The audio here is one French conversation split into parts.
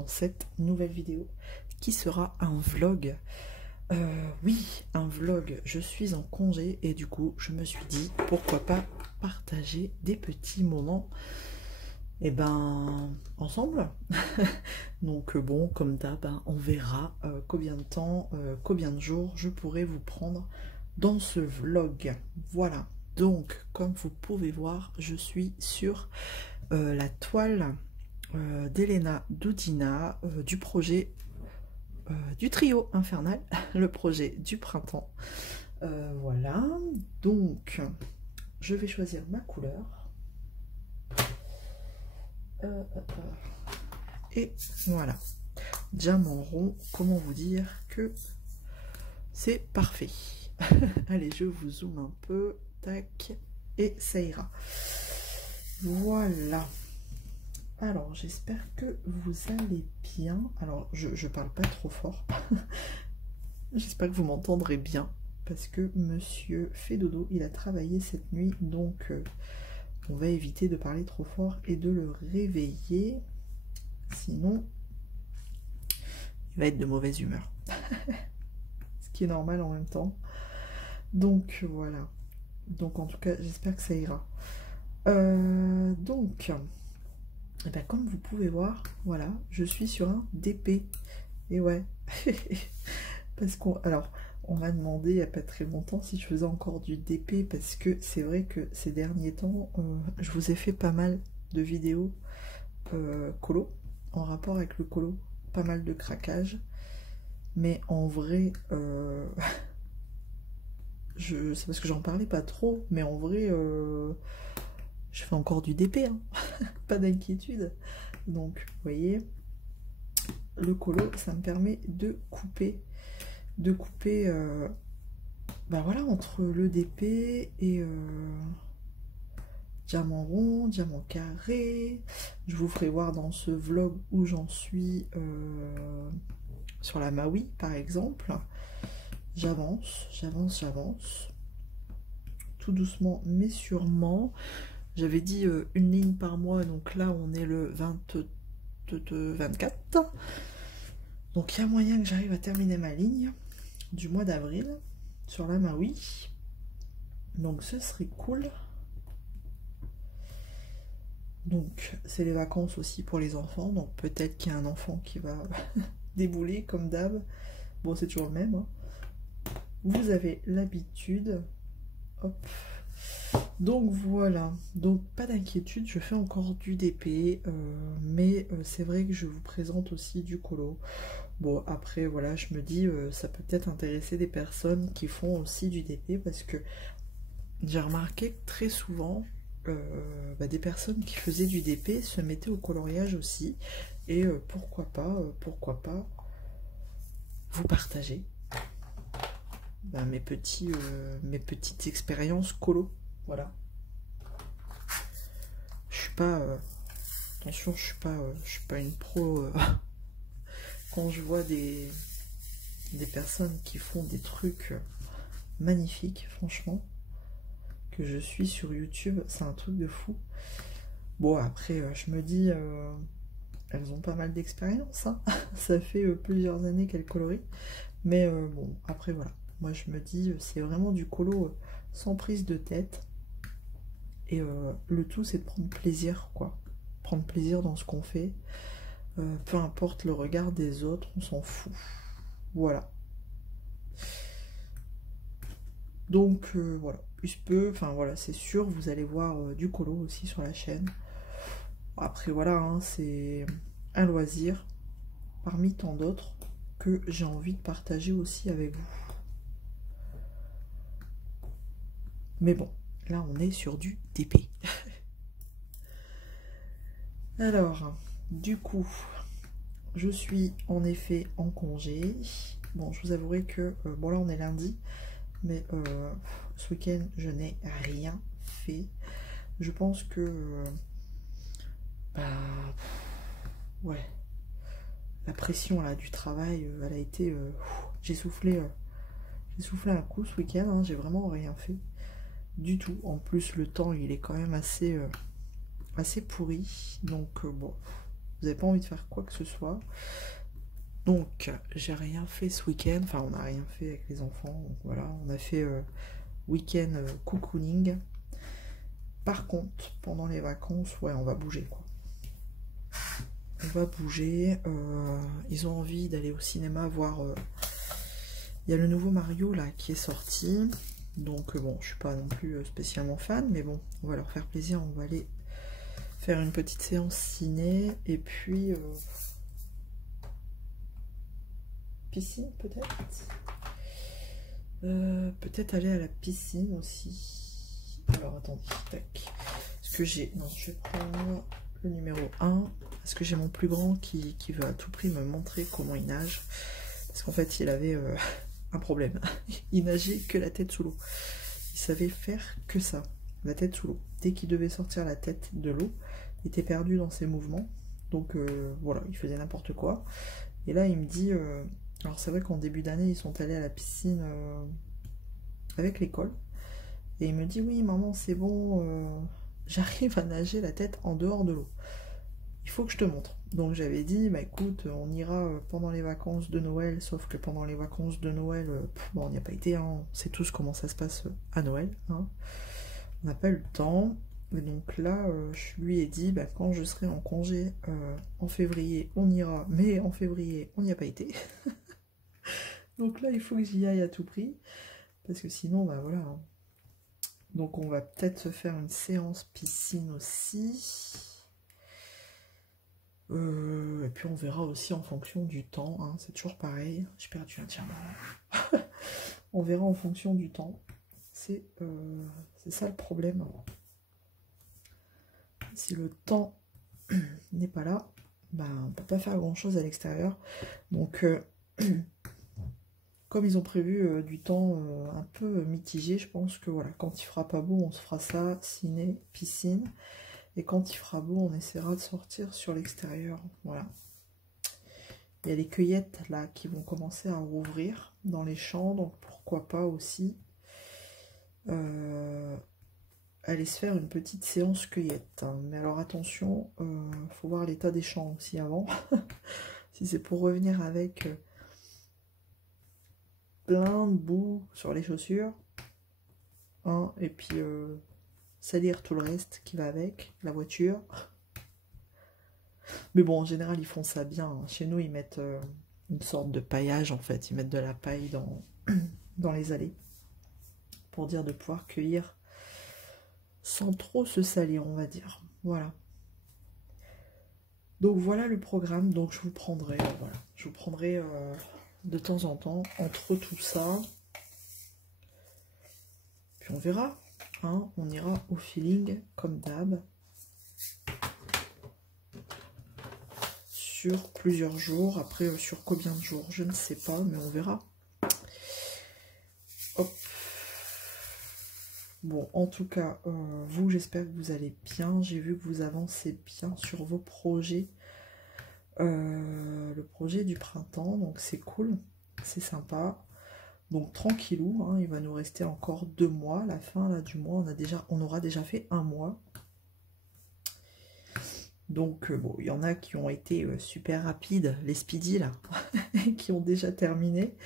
dans cette nouvelle vidéo qui sera un vlog. Oui, un vlog. Je suis en congé et du coup je me suis dit pourquoi pas partager des petits moments ensemble. Donc bon, comme d'hab, on verra combien de temps, combien de jours je pourrai vous prendre dans ce vlog. Voilà, donc comme vous pouvez voir, je suis sur la toile d'Elena Doudina du projet du trio infernal, le projet du printemps. Voilà, donc je vais choisir ma couleur. Et voilà, diamant rond, comment vous dire que c'est parfait. Allez, je vous zoome un peu, tac, et ça ira. Voilà. Alors, j'espère que vous allez bien. Alors, je parle pas trop fort. J'espère que vous m'entendrez bien, parce que monsieur fait dodo, il a travaillé cette nuit, donc on va éviter de parler trop fort et de le réveiller. Sinon, il va être de mauvaise humeur. Ce qui est normal en même temps. Donc, voilà. Donc, en tout cas, j'espère que ça ira. Donc... Et bien, comme vous pouvez voir, voilà, je suis sur un DP. Et ouais, parce qu'on, alors, on m'a demandé il n'y a pas très longtemps si je faisais encore du DP, parce que c'est vrai que ces derniers temps, je vous ai fait pas mal de vidéos colo, en rapport avec le colo, pas mal de craquage, mais en vrai, c'est parce que j'en parlais pas trop, mais en vrai... je fais encore du DP, hein. Pas d'inquiétude. Donc, vous voyez, le colo, ça me permet de couper, voilà, entre le DP et diamant rond, diamant carré. Je vous ferai voir dans ce vlog où j'en suis sur la Maui, par exemple. J'avance, tout doucement, mais sûrement. J'avais dit une ligne par mois, donc là on est le 24. Donc il y a moyen que j'arrive à terminer ma ligne du mois d'avril sur la Maui. Donc ce serait cool. Donc c'est les vacances aussi pour les enfants, donc peut-être qu'il y a un enfant qui va débouler comme d'hab. Bon, c'est toujours le même, hein. Vous avez l'habitude. Hop. Donc voilà, donc pas d'inquiétude, je fais encore du DP, mais c'est vrai que je vous présente aussi du colo. Bon, après voilà, je me dis, ça peut peut-être intéresser des personnes qui font aussi du DP, parce que j'ai remarqué que très souvent, des personnes qui faisaient du DP se mettaient au coloriage aussi, et pourquoi pas vous partager mes petites expériences colo. Voilà. Je suis pas attention, je suis pas une pro quand je vois des personnes qui font des trucs magnifiques, franchement, que je suis sur YouTube, c'est un truc de fou. Bon, après je me dis elles ont pas mal d'expérience, hein. Ça fait plusieurs années qu'elles colorient, mais bon, après voilà, moi je me dis c'est vraiment du colo sans prise de tête. Et le tout, c'est de prendre plaisir, quoi. Prendre plaisir dans ce qu'on fait. Peu importe le regard des autres, on s'en fout. Voilà. Donc, voilà. Enfin, voilà, c'est sûr, vous allez voir du colo aussi sur la chaîne. Après, voilà, hein, c'est un loisir, parmi tant d'autres, que j'ai envie de partager aussi avec vous. Mais bon. Là, on est sur du DP. Alors, du coup, je suis en effet en congé. Bon, je vous avouerai que, bon là, on est lundi, mais ce week-end, je n'ai rien fait. Je pense que, ouais, la pression là du travail, elle a été... j'ai soufflé un coup ce week-end, hein, j'ai vraiment rien fait. Du tout. En plus, le temps, il est quand même assez pourri. Donc, bon, vous n'avez pas envie de faire quoi que ce soit. Donc, j'ai rien fait ce week-end, enfin on n'a rien fait avec les enfants, donc voilà, on a fait week-end cocooning. Par contre, pendant les vacances, ouais, on va bouger quoi. On va bouger, ils ont envie d'aller au cinéma voir... Il y a le nouveau Mario là qui est sorti, donc bon, je suis pas non plus spécialement fan, mais bon, on va leur faire plaisir, on va aller faire une petite séance ciné, et puis... piscine peut-être, peut-être aller à la piscine aussi. Alors attendez, tac, parce que j'ai, non, je vais prendre le numéro 1 parce que j'ai mon plus grand qui veut à tout prix me montrer comment il nage, parce qu'en fait il avait un problème, il nageait que la tête sous l'eau, il savait faire que ça, la tête sous l'eau. Dès qu'il devait sortir la tête de l'eau, il était perdu dans ses mouvements, donc voilà, il faisait n'importe quoi. Et là il me dit alors c'est vrai qu'en début d'année, ils sont allés à la piscine avec l'école. Et il me dit, oui maman, c'est bon, j'arrive à nager la tête en dehors de l'eau. Il faut que je te montre. Donc j'avais dit, bah écoute, on ira pendant les vacances de Noël, sauf que pendant les vacances de Noël, bon, on n'y a pas été, hein, on sait tous comment ça se passe à Noël. Hein. On n'a pas eu le temps. Et donc là, je lui ai dit, bah, quand je serai en congé en février, on ira. Mais en février, on n'y a pas été. Donc là, il faut que j'y aille à tout prix, parce que sinon, bah voilà. Donc on va peut-être se faire une séance piscine aussi. Et puis on verra aussi en fonction du temps, hein. C'est toujours pareil. J'ai perdu un diamant. On verra en fonction du temps. C'est ça le problème. Si le temps n'est pas là, bah, on ne peut pas faire grand-chose à l'extérieur. Donc... comme ils ont prévu du temps un peu mitigé, je pense que voilà, quand il fera pas beau, on se fera ça, ciné, piscine. Et quand il fera beau, on essaiera de sortir sur l'extérieur. Voilà. Il y a les cueillettes là qui vont commencer à rouvrir dans les champs, donc pourquoi pas aussi aller se faire une petite séance cueillette. Hein. Mais alors attention, faut voir l'état des champs aussi avant. Si c'est pour revenir avec... plein de boue sur les chaussures, hein, et puis salir tout le reste qui va avec, la voiture. Mais bon, en général, ils font ça bien. Hein. Chez nous, ils mettent une sorte de paillage, en fait. Ils mettent de la paille dans les allées, pour dire de pouvoir cueillir sans trop se salir, on va dire. Voilà. Donc voilà le programme. Donc je vous prendrai, voilà, je vous prendrai... de temps en temps, entre tout ça, puis on verra, hein, on ira au feeling, comme d'hab, sur plusieurs jours, après sur combien de jours, je ne sais pas, mais on verra. Hop. Bon, en tout cas, vous, j'espère que vous allez bien, j'ai vu que vous avancez bien sur vos projets, le projet du printemps, donc c'est cool. C'est sympa. Donc tranquillou, hein, il va nous rester encore 2 mois. La fin là, du mois, on aura déjà fait 1 mois. Donc bon, il y en a qui ont été super rapides, les speedy là, qui ont déjà terminé.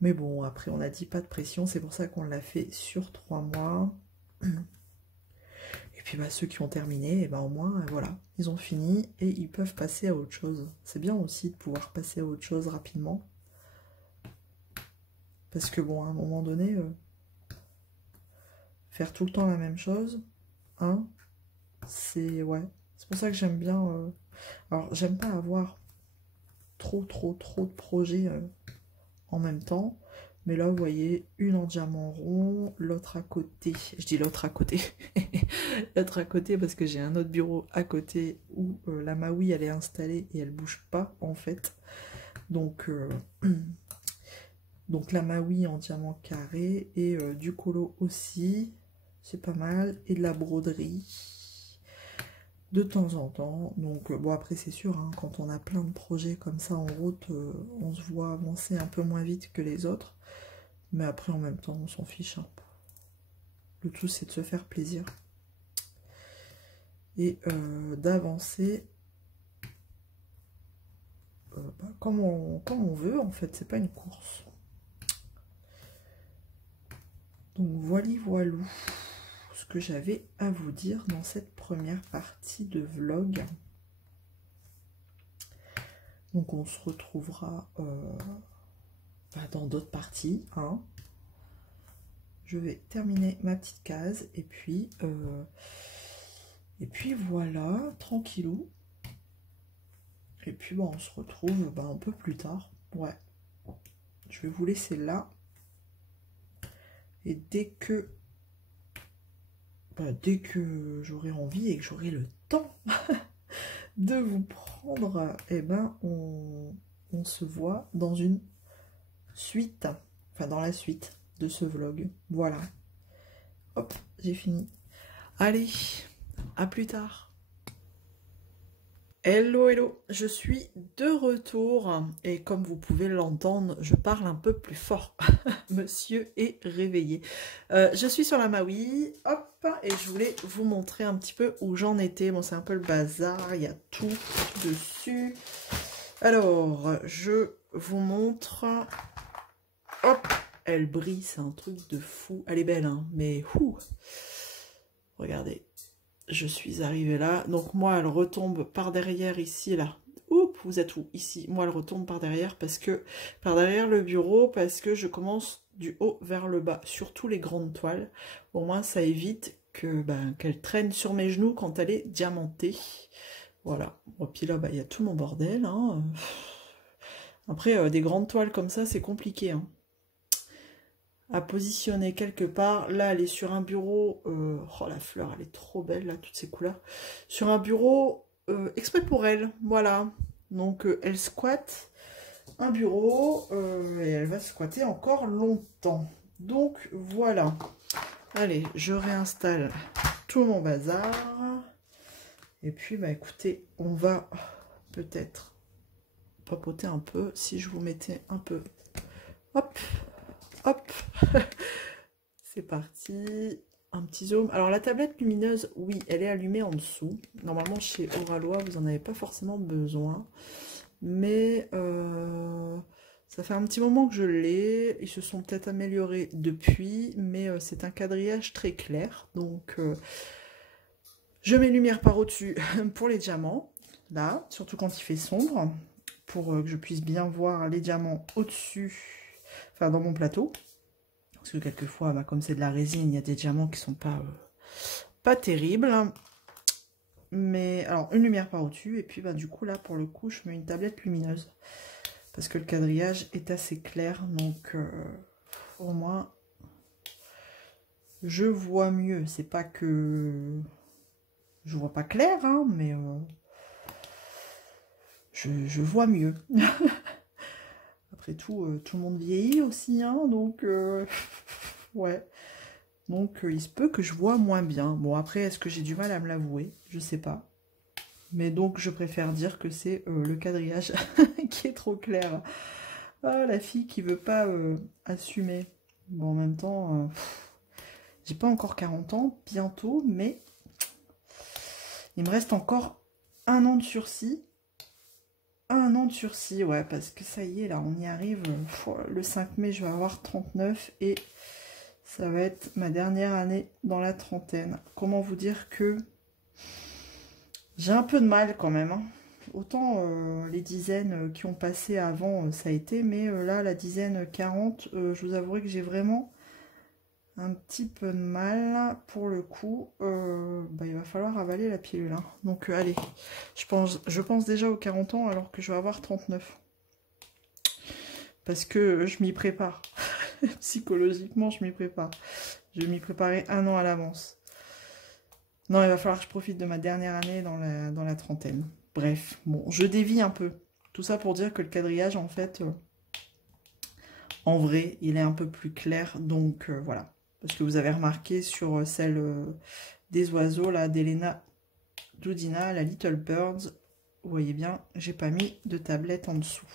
Mais bon, après on a dit pas de pression, c'est pour ça qu'on l'a fait sur 3 mois. Et puis bah, ceux qui ont terminé, et bah, au moins, voilà, ils ont fini et ils peuvent passer à autre chose. C'est bien aussi de pouvoir passer à autre chose rapidement. Parce que bon, à un moment donné, faire tout le temps la même chose, hein, c'est... ouais. C'est pour ça que j'aime bien... alors, j'aime pas avoir trop de projets en même temps. Mais là, vous voyez, une en diamant rond, l'autre à côté. Je dis l'autre à côté. L'autre à côté parce que j'ai un autre bureau à côté où la Maui, elle est installée et elle bouge pas, en fait. Donc... donc la Maui en diamant carré et du colo aussi, c'est pas mal, et de la broderie de temps en temps. Donc bon, après c'est sûr, hein, quand on a plein de projets comme ça en route, on se voit avancer un peu moins vite que les autres, mais après en même temps on s'en fiche. Hein. Le tout c'est de se faire plaisir et d'avancer comme on veut, en fait, c'est pas une course. Donc voilà ce que j'avais à vous dire dans cette première partie de vlog. Donc on se retrouvera dans d'autres parties, hein. Je vais terminer ma petite case et puis voilà, tranquillou. Et puis on se retrouve un peu plus tard. Ouais, je vais vous laisser là. Et dès que j'aurai envie et que j'aurai le temps de vous prendre, et ben on se voit dans une suite, enfin dans la suite de ce vlog. Voilà. Hop, j'ai fini. Allez, à plus tard. Hello, hello, je suis de retour et comme vous pouvez l'entendre, je parle un peu plus fort. Monsieur est réveillé. Je suis sur la Maui, hop, et je voulais vous montrer un petit peu où j'en étais. Bon, c'est un peu le bazar, il y a tout dessus. Alors, je vous montre. Hop, elle brille, c'est un truc de fou. Elle est belle, hein, mais regardez. Je suis arrivée là, donc moi elle retombe par derrière ici, là. Oups, vous êtes où? Ici, moi elle retombe par derrière le bureau, parce que je commence du haut vers le bas, surtout les grandes toiles. Au moins ça évite que qu'elle traîne sur mes genoux quand elle est diamantée. Voilà. Et puis là, il y a tout mon bordel, hein. Après, des grandes toiles comme ça, c'est compliqué, hein, à positionner quelque part. Là, elle est sur un bureau. Oh, la fleur, elle est trop belle, là, toutes ces couleurs. Sur un bureau exprès pour elle. Voilà. Donc, elle squatte un bureau et elle va squatter encore longtemps. Donc, voilà. Allez, je réinstalle tout mon bazar. Et puis, écoutez, on va peut-être papoter un peu. Si je vous mettais un peu... Hop! Hop, c'est parti. Un petit zoom. Alors la tablette lumineuse, oui, elle est allumée en dessous. Normalement chez Oralois, vous n'en avez pas forcément besoin. Mais ça fait un petit moment que je l'ai. Ils se sont peut-être améliorés depuis. Mais c'est un quadrillage très clair. Donc je mets lumière par au-dessus pour les diamants. Là, surtout quand il fait sombre. Pour que je puisse bien voir les diamants au-dessus. Enfin, dans mon plateau. Parce que quelquefois, comme c'est de la résine, il y a des diamants qui sont pas terribles. Mais, alors, une lumière par au-dessus. Et puis, du coup, là, pour le coup, je mets une tablette lumineuse. Parce que le quadrillage est assez clair. Donc, au moins, je vois mieux. C'est pas que je vois pas clair, hein, mais je vois mieux. Après tout, tout le monde vieillit aussi, hein, donc ouais. Donc il se peut que je vois moins bien. Bon, après, est-ce que j'ai du mal à me l'avouer? Je sais pas. Mais donc je préfère dire que c'est le quadrillage qui est trop clair. Ah, la fille qui veut pas assumer. Bon, en même temps, j'ai pas encore 40 ans, bientôt, mais il me reste encore 1 an de sursis. 1 an de sursis, ouais, parce que ça y est, là, on y arrive. Le 5 mai, je vais avoir 39 et ça va être ma dernière année dans la trentaine. Comment vous dire que j'ai un peu de mal quand même, hein. Autant les dizaines qui ont passé avant, ça a été, mais là, la dizaine 40, je vous avouerai que j'ai vraiment un petit peu de mal pour le coup. Il va falloir avaler la pilule, hein. Donc allez, je pense déjà aux 40 ans alors que je vais avoir 39. Parce que je m'y prépare. Psychologiquement, je m'y prépare. Je vais m'y préparer 1 an à l'avance. Non, il va falloir que je profite de ma dernière année dans la trentaine. Bref, bon, je dévie un peu. Tout ça pour dire que le quadrillage, en fait, en vrai, il est un peu plus clair. Donc voilà. Parce que vous avez remarqué sur celle des oiseaux, là, d'Elena Dudina, la Little Birds, vous voyez bien, j'ai pas mis de tablette en dessous.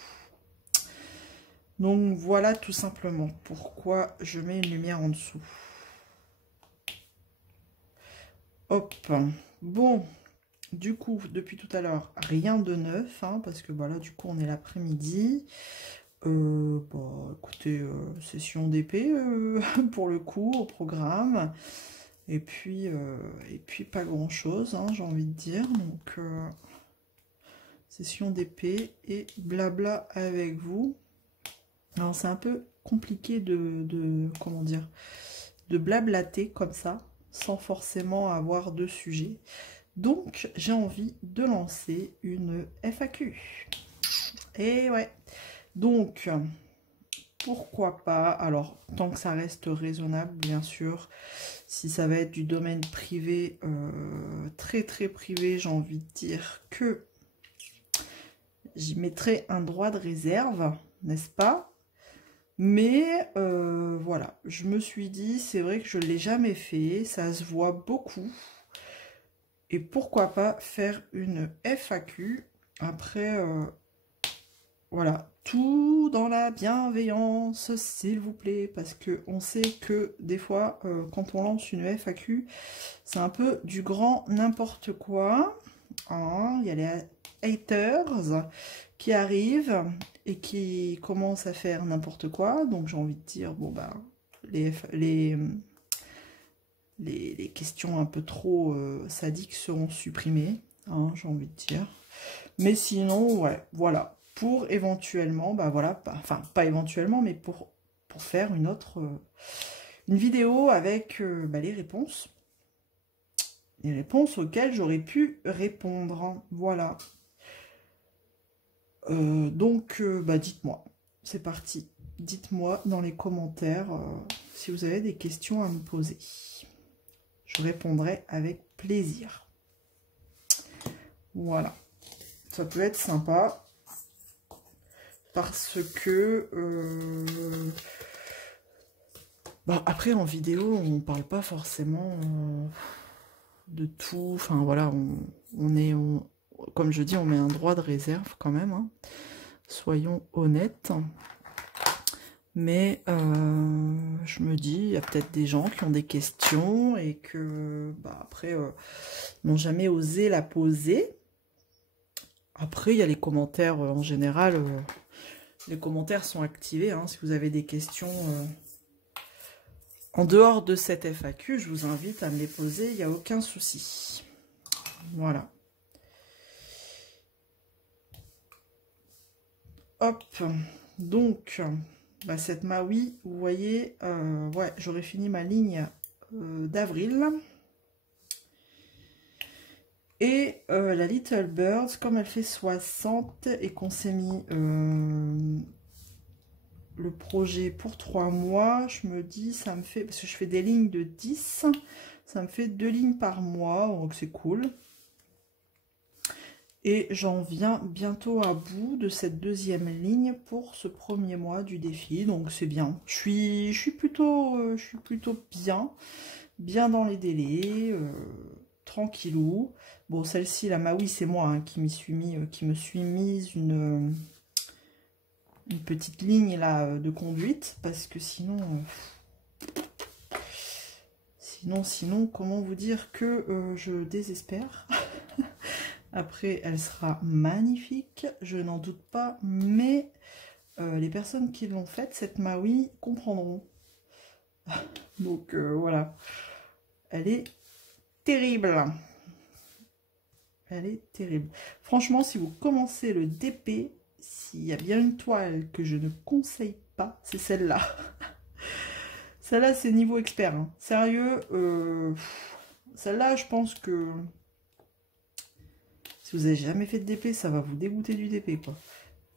Donc voilà tout simplement pourquoi je mets une lumière en dessous. Hop. Bon, Du coup, depuis tout à l'heure, rien de neuf, hein, parce que voilà, du coup, on est l'après-midi. Bon, écoutez, session d'épée, pour le coup, au programme. Et puis pas grand-chose, hein, j'ai envie de dire. Donc, session d'épée et blabla avec vous. Alors, c'est un peu compliqué comment dire, de blablater comme ça, sans forcément avoir de sujet. Donc, j'ai envie de lancer une FAQ. Et ouais, donc, pourquoi pas, alors, tant que ça reste raisonnable, bien sûr, si ça va être du domaine privé, très très privé, j'ai envie de dire que j'y mettrai un droit de réserve, n'est-ce pas? Mais voilà, je me suis dit, c'est vrai que je ne l'ai jamais fait, ça se voit beaucoup. Et pourquoi pas faire une FAQ. Après, voilà, tout dans la bienveillance, s'il vous plaît. Parce que on sait que des fois, quand on lance une FAQ, c'est un peu du grand n'importe quoi. Hein, il y a les haters qui arrivent et qui commencent à faire n'importe quoi. Donc j'ai envie de dire, bon bah, les questions un peu trop sadiques seront supprimées, hein, j'ai envie de dire. Mais sinon, ouais, voilà. Pour éventuellement, bah voilà, enfin, pas éventuellement, mais pour faire une autre, une vidéo avec bah, les réponses. Les réponses auxquelles j'aurais pu répondre, hein, voilà. Donc, bah, dites-moi, c'est parti. Dites-moi dans les commentaires si vous avez des questions à me poser. Je répondrai avec plaisir. Voilà. Ça peut être sympa. Parce que... bah, après, en vidéo, on ne parle pas forcément de tout. Enfin, voilà, comme je dis, on met un droit de réserve quand même. Hein. Soyons honnêtes. Mais je me dis, il y a peut-être des gens qui ont des questions et que, bah, après, n'ont jamais osé la poser. Après, il y a les commentaires en général. Les commentaires sont activés. Hein, si vous avez des questions en dehors de cette FAQ, je vous invite à me les poser. Il n'y a aucun souci. Voilà. Hop. Donc... bah, cette Maui, vous voyez, ouais, j'aurais fini ma ligne d'avril. Et la Little Birds, comme elle fait 60 et qu'on s'est mis le projet pour 3 mois, je me dis, ça me fait, parce que je fais des lignes de 10, ça me fait 2 lignes par mois, donc c'est cool. Et j'en viens bientôt à bout de cette deuxième ligne pour ce premier mois du défi. Donc c'est bien. Je suis plutôt bien dans les délais, tranquillou. Bon, celle-ci, la Maui, c'est moi hein, qui me suis mise une petite ligne là de conduite. Parce que sinon, comment vous dire que je désespère. Après, elle sera magnifique, je n'en doute pas, mais les personnes qui l'ont faite, cette Maui, comprendront. Donc voilà, elle est terrible. Elle est terrible. Franchement, si vous commencez le DP, s'il y a bien une toile que je ne conseille pas, c'est celle-là. Celle-là, c'est niveau expert. Hein. Sérieux, celle-là, je pense que... si vous n'avez jamais fait de DP, ça va vous dégoûter du DP, quoi.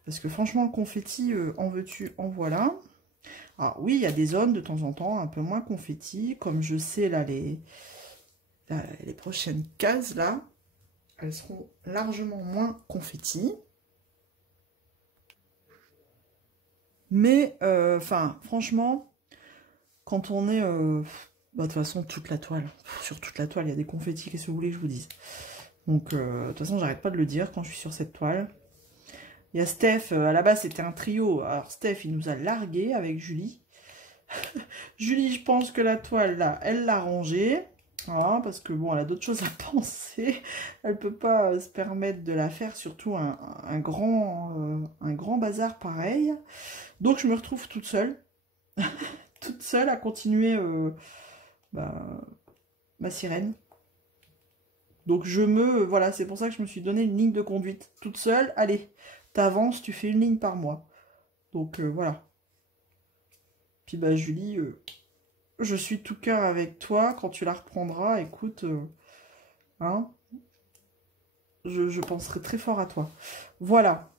Parce que franchement, le confetti, en veux-tu, en voilà. Alors oui, il y a des zones de temps en temps un peu moins confetti. Comme je sais, là, les prochaines cases, là, elles seront largement moins confetti. Mais, enfin, franchement, quand on est... bah, de toute façon, toute la toile. Sur toute la toile, il y a des confettis, qu'est-ce que vous voulez que je vous dise? Donc, de toute façon, j'arrête pas de le dire quand je suis sur cette toile. Il y a Steph, à la base, c'était un trio. Alors, Steph, il nous a largué avec Julie. Julie, je pense que la toile, là, elle l'a rangée. Hein, parce que bon, elle a d'autres choses à penser. Elle peut pas se permettre de la faire, surtout un grand bazar pareil. Donc je me retrouve toute seule. Toute seule à continuer bah, ma sirène. Donc voilà, c'est pour ça que je me suis donné une ligne de conduite. Toute seule, allez, t'avances, tu fais une ligne par mois. Donc voilà. Puis bah Julie, je suis tout cœur avec toi. Quand tu la reprendras, écoute, hein, je penserai très fort à toi. Voilà.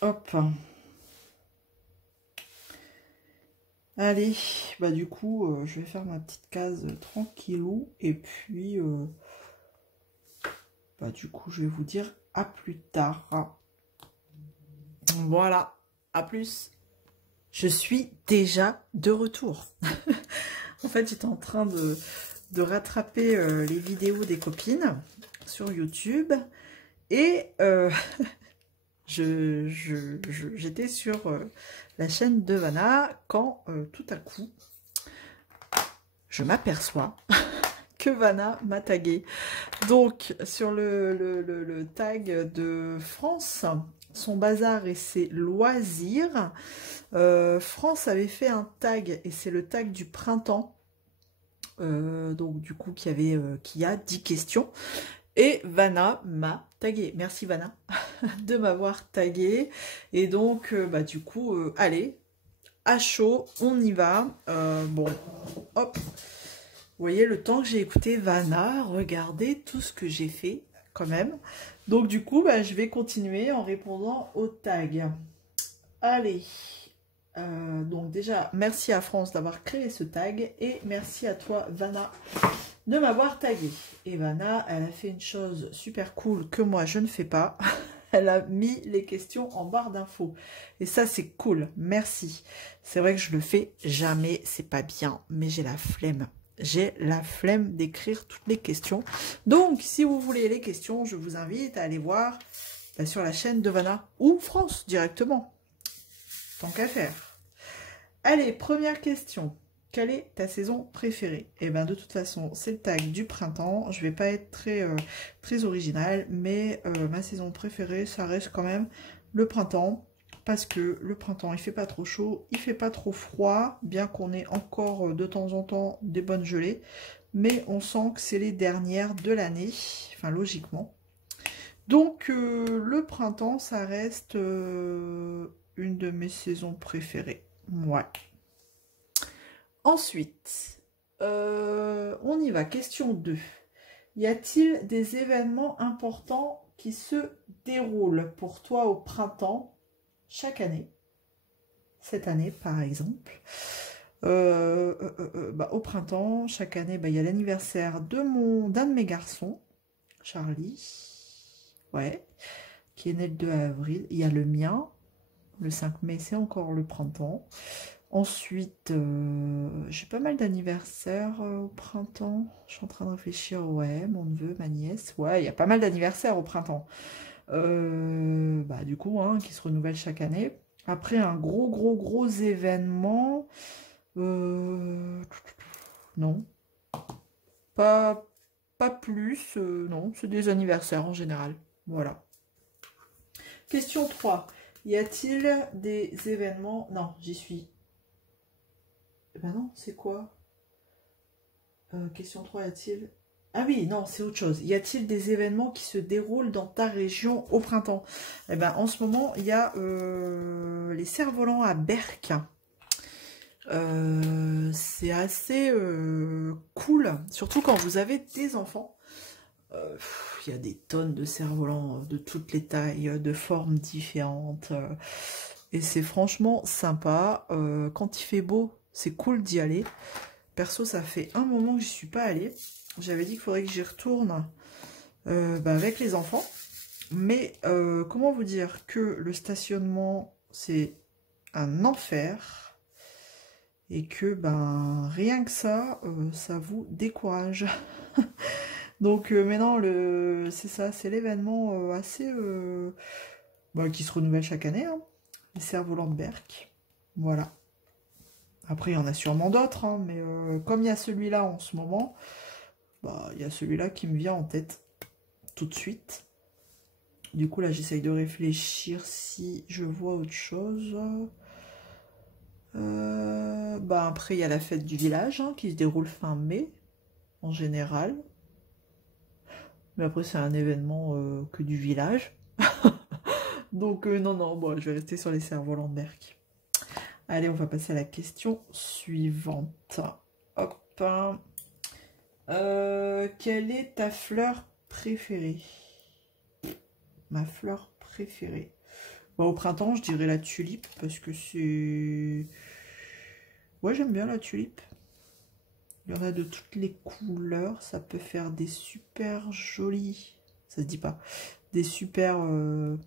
Hop. Allez, bah du coup, je vais faire ma petite case tranquillou. Et puis, bah du coup, je vais vous dire à plus tard. Voilà, à plus. Je suis déjà de retour. En fait, j'étais en train de rattraper les vidéos des copines sur YouTube. Et j'étais sur la chaîne de Vanna quand tout à coup, je m'aperçois que Vanna m'a tagué. Donc, sur le tag de France, son bazar et ses loisirs, France avait fait un tag, et c'est le tag du printemps. Donc, du coup, qui a 10 questions. Et Vanna m'a tagué. Merci Vanna de m'avoir tagué. Et donc, bah, du coup, allez, à chaud, on y va. Bon, hop. Vous voyez, le temps que j'ai écouté Vanna, regardez tout ce que j'ai fait quand même. Donc, du coup, bah, je vais continuer en répondant aux tags. Allez. Donc déjà, merci à France d'avoir créé ce tag. Et merci à toi, Vanna, de m'avoir tagué. Et Vanna, elle a fait une chose super cool que moi je ne fais pas. Elle a mis les questions en barre d'infos. Et ça, c'est cool. Merci. C'est vrai que je le fais jamais. C'est pas bien. Mais j'ai la flemme. J'ai la flemme d'écrire toutes les questions. Donc, si vous voulez les questions, je vous invite à aller voir sur la chaîne de Vanna ou France directement. Tant qu'à faire. Allez, première question. Quelle est ta saison préférée? Eh bien, de toute façon, c'est le tag du printemps. Je vais pas être très originale, mais ma saison préférée, ça reste quand même le printemps. Parce que le printemps, il fait pas trop chaud, il fait pas trop froid, bien qu'on ait encore de temps en temps des bonnes gelées. Mais on sent que c'est les dernières de l'année, enfin logiquement. Donc, le printemps, ça reste une de mes saisons préférées. Ouais. Ensuite, on y va. Question 2. Y a-t-il des événements importants qui se déroulent pour toi au printemps chaque année? Cette année, par exemple. Bah, au printemps, chaque année, bah, y a l'anniversaire d'un de mes garçons, Charlie, ouais, qui est né le 2 avril. Il y a le mien, le 5 mai, c'est encore le printemps. Ensuite, j'ai pas mal d'anniversaires au printemps. Je suis en train de réfléchir. Ouais, mon neveu, ma nièce. Ouais, il y a pas mal d'anniversaires au printemps. Bah, du coup, hein, qui se renouvellent chaque année. Après, un gros événement. Non. Pas plus. Non, c'est des anniversaires en général. Voilà. Question 3. Y a-t-il des événements... Non, j'y suis. Ben non, c'est quoi? Question 3, y a-t-il... Ah oui, non, c'est autre chose. Y a-t-il des événements qui se déroulent dans ta région au printemps? Eh ben, en ce moment, il y a les cerfs-volants à Berck. C'est assez cool, surtout quand vous avez des enfants. Il y a des tonnes de cerfs-volants de toutes les tailles, de formes différentes. Et c'est franchement sympa. Quand il fait beau, c'est cool d'y aller. Perso, ça fait un moment que je suis pas allée. J'avais dit qu'il faudrait que j'y retourne avec les enfants. Mais comment vous dire que le stationnement, c'est un enfer. Et que ben rien que ça, ça vous décourage. Donc maintenant, c'est ça, c'est l'événement assez qui se renouvelle chaque année. Hein. Les cerfs-volants de Berck. Voilà. Après, il y en a sûrement d'autres, hein, mais comme il y a celui-là en ce moment, bah, il y a celui-là qui me vient en tête tout de suite. Du coup, là, j'essaye de réfléchir si je vois autre chose. Bah, après, il y a la fête du village hein, qui se déroule fin mai, en général. Mais après, c'est un événement que du village. Donc, non, non, bon, je vais rester sur les cerfs-volants de Merck. Allez, on va passer à la question suivante. Hop. Quelle est ta fleur préférée? Ma fleur préférée. Bon, au printemps, je dirais la tulipe parce que c'est... Ouais, j'aime bien la tulipe. Il y en a de toutes les couleurs. Ça peut faire des super jolis... Ça se dit pas. Des super... Non,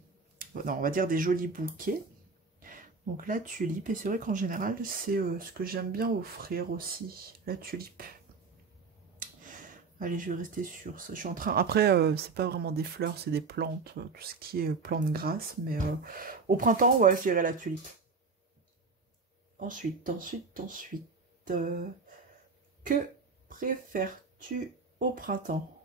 on va dire des jolis bouquets. Donc la tulipe. Et c'est vrai qu'en général, c'est ce que j'aime bien offrir aussi. La tulipe. Allez, je vais rester sur ça. Je suis en train... Après, c'est pas vraiment des fleurs, c'est des plantes. Tout ce qui est plantes grasses. Mais au printemps, ouais, je dirais la tulipe. Ensuite. Que préfères-tu au printemps?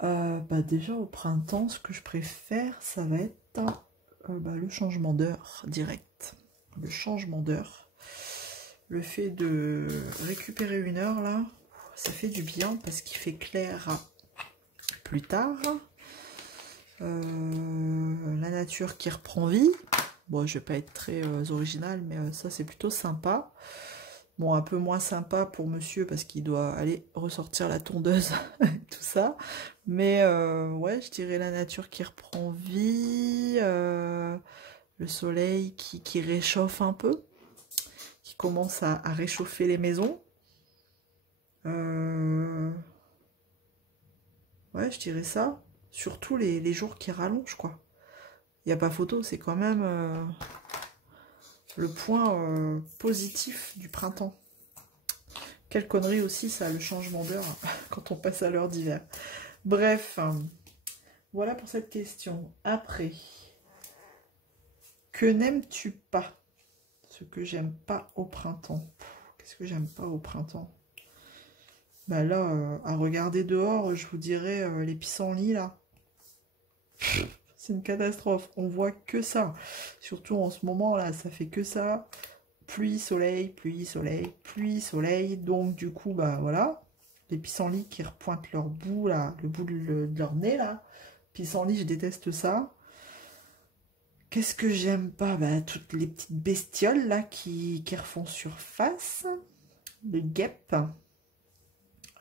Bah déjà, au printemps, ce que je préfère, ça va être bah, le changement d'heure direct. Le changement d'heure. Le fait de récupérer une heure, là... Ça fait du bien parce qu'il fait clair plus tard. La nature qui reprend vie. Bon, je vais pas être très original, mais ça c'est plutôt sympa. Bon, un peu moins sympa pour monsieur parce qu'il doit aller ressortir la tondeuse et tout ça. Mais ouais, je dirais la nature qui reprend vie. Le soleil qui réchauffe un peu. Qui commence à réchauffer les maisons. Ouais, je dirais ça. Surtout les jours qui rallongent, quoi. Il n'y a pas photo, c'est quand même le point positif du printemps. Quelle connerie aussi, ça, le changement d'heure, quand on passe à l'heure d'hiver. Bref, voilà pour cette question. Après, que n'aimes-tu pas? Ce que j'aime pas au printemps. Qu'est-ce que j'aime pas au printemps? Bah là, à regarder dehors, je vous dirais les pissenlits, là. C'est une catastrophe. On voit que ça. Surtout en ce moment, là, ça fait que ça. Pluie, soleil, pluie, soleil, pluie, soleil. Donc, du coup, bah voilà. Les pissenlits qui repointent leur bout, là, le bout de leur nez, là. Pissenlits, je déteste ça. Qu'est-ce que j'aime pas? Bah, toutes les petites bestioles, là, qui refont surface. Les guêpes.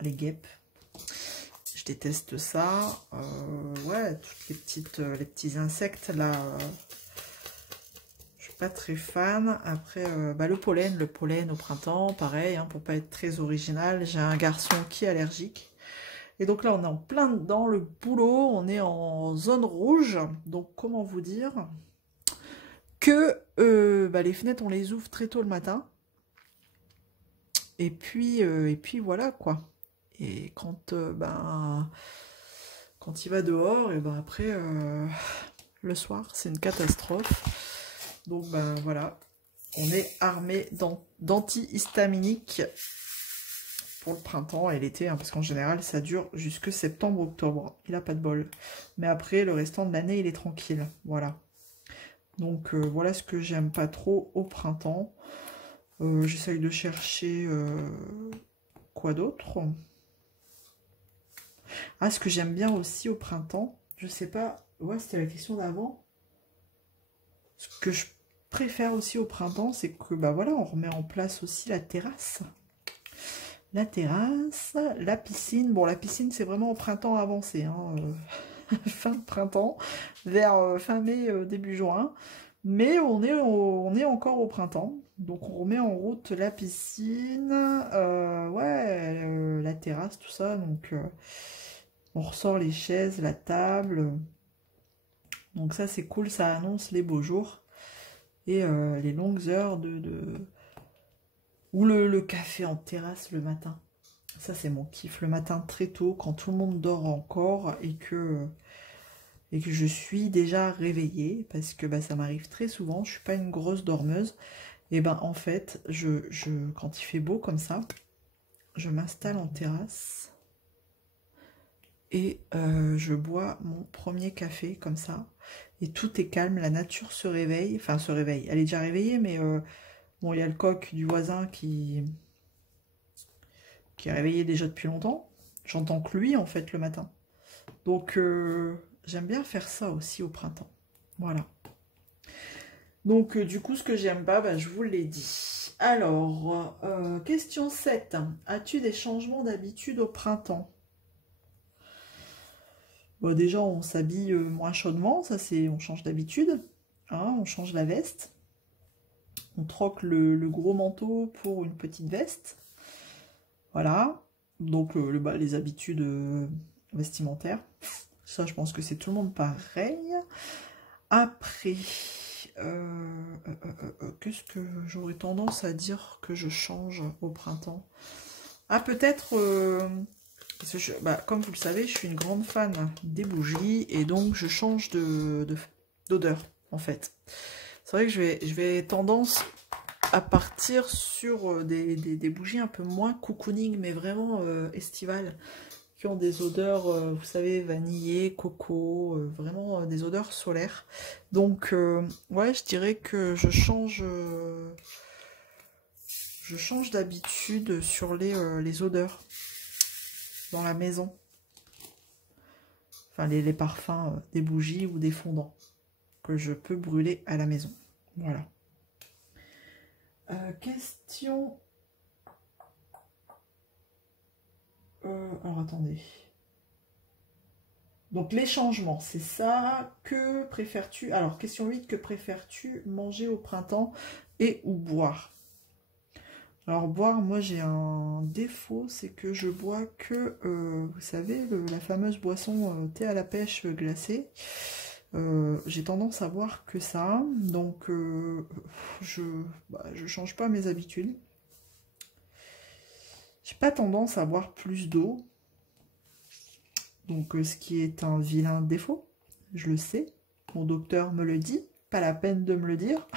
Les guêpes, je déteste ça. Ouais, toutes les petits insectes là, je suis pas très fan. Après, bah, le pollen au printemps, pareil, hein, pour pas être très original. J'ai un garçon qui est allergique. Et donc là, on est en plein dans le boulot, on est en zone rouge. Donc, comment vous dire que bah, les fenêtres, on les ouvre très tôt le matin. Et puis voilà, quoi. Et quand, quand il va dehors, et ben après, le soir, c'est une catastrophe. Donc, ben voilà, on est armé d'antihistaminiques pour le printemps et l'été, hein, parce qu'en général, ça dure jusque septembre-octobre. Il n'a pas de bol. Mais après, le restant de l'année, il est tranquille. Voilà. Donc, voilà ce que j'aime pas trop au printemps. J'essaye de chercher quoi d'autre. Ah, ce que j'aime bien aussi au printemps, je sais pas, ouais, c'était la question d'avant. Ce que je préfère aussi au printemps, c'est que, bah voilà, on remet en place aussi la terrasse. La terrasse, la piscine. Bon, la piscine, c'est vraiment au printemps avancé, hein, fin de printemps, vers fin mai, début juin. Mais on est encore au printemps. Donc, on remet en route la piscine, ouais, la terrasse, tout ça. Donc, on ressort les chaises, la table. Donc ça, c'est cool, ça annonce les beaux jours. Et les longues heures ou le café en terrasse le matin. Ça, c'est mon kiff. Le matin, très tôt, quand tout le monde dort encore et que je suis déjà réveillée. Parce que bah, ça m'arrive très souvent. Je suis pas une grosse dormeuse. Et ben en fait, quand il fait beau comme ça, je m'installe en terrasse et je bois mon premier café comme ça. Et tout est calme, la nature se réveille, enfin se réveille. Elle est déjà réveillée, mais bon, il y a le coq du voisin qui est réveillé déjà depuis longtemps. J'entends que lui en fait le matin. Donc j'aime bien faire ça aussi au printemps. Voilà. Donc du coup ce que j'aime pas, bah, je vous l'ai dit. Alors, question 7. As-tu des changements d'habitude au printemps? Bon, déjà on s'habille moins chaudement, ça c'est, on change d'habitude. Hein, on change la veste. On troque le gros manteau pour une petite veste. Voilà. Donc bah, les habitudes vestimentaires. Ça, je pense que c'est tout le monde pareil. Après, qu'est-ce que j'aurais tendance à dire que je change au printemps? Ah, peut-être, parce que bah, comme vous le savez, je suis une grande fan des bougies et donc je change d'odeur, en fait. C'est vrai que je vais tendance à partir sur des bougies un peu moins cocooning, mais vraiment estivales, qui ont des odeurs, vous savez, vanillées, coco, vraiment des odeurs solaires. Donc, ouais, je dirais que je change d'habitude sur les odeurs dans la maison. Enfin, les parfums des bougies ou des fondants que je peux brûler à la maison. Voilà. Question... alors, attendez. Donc, les changements, c'est ça. Que préfères-tu? Alors, question 8. Que préfères-tu manger au printemps et ou boire? Alors, boire, moi, j'ai un défaut, c'est que je bois que, vous savez, la fameuse boisson thé à la pêche glacée. J'ai tendance à boire que ça. Donc, je change pas mes habitudes. J'ai pas tendance à boire plus d'eau. Donc, ce qui est un vilain défaut, je le sais. Mon docteur me le dit, pas la peine de me le dire.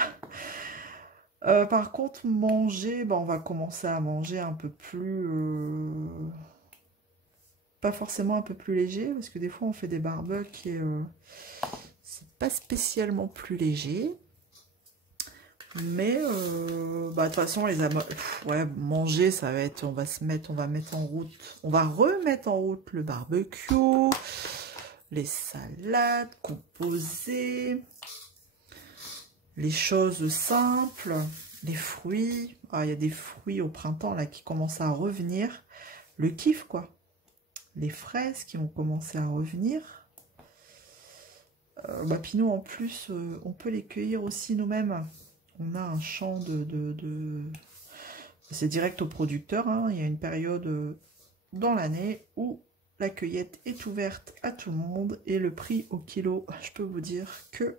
Par contre, manger, on va commencer à manger un peu plus... pas forcément un peu plus léger, parce que des fois on fait des barbecues et c'est pas spécialement plus léger. Mais, de toute façon, ouais, manger, ça va être... on va mettre en route... On va remettre en route le barbecue, les salades composées, les choses simples, les fruits. Ah, il y a des fruits au printemps, là, qui commencent à revenir. Le kiff, quoi. Les fraises qui vont commencer à revenir. Puis nous, en plus, on peut les cueillir aussi nous-mêmes. On a un champ c'est direct au producteur. Hein. Il y a une période dans l'année où la cueillette est ouverte à tout le monde. Et le prix au kilo, je peux vous dire que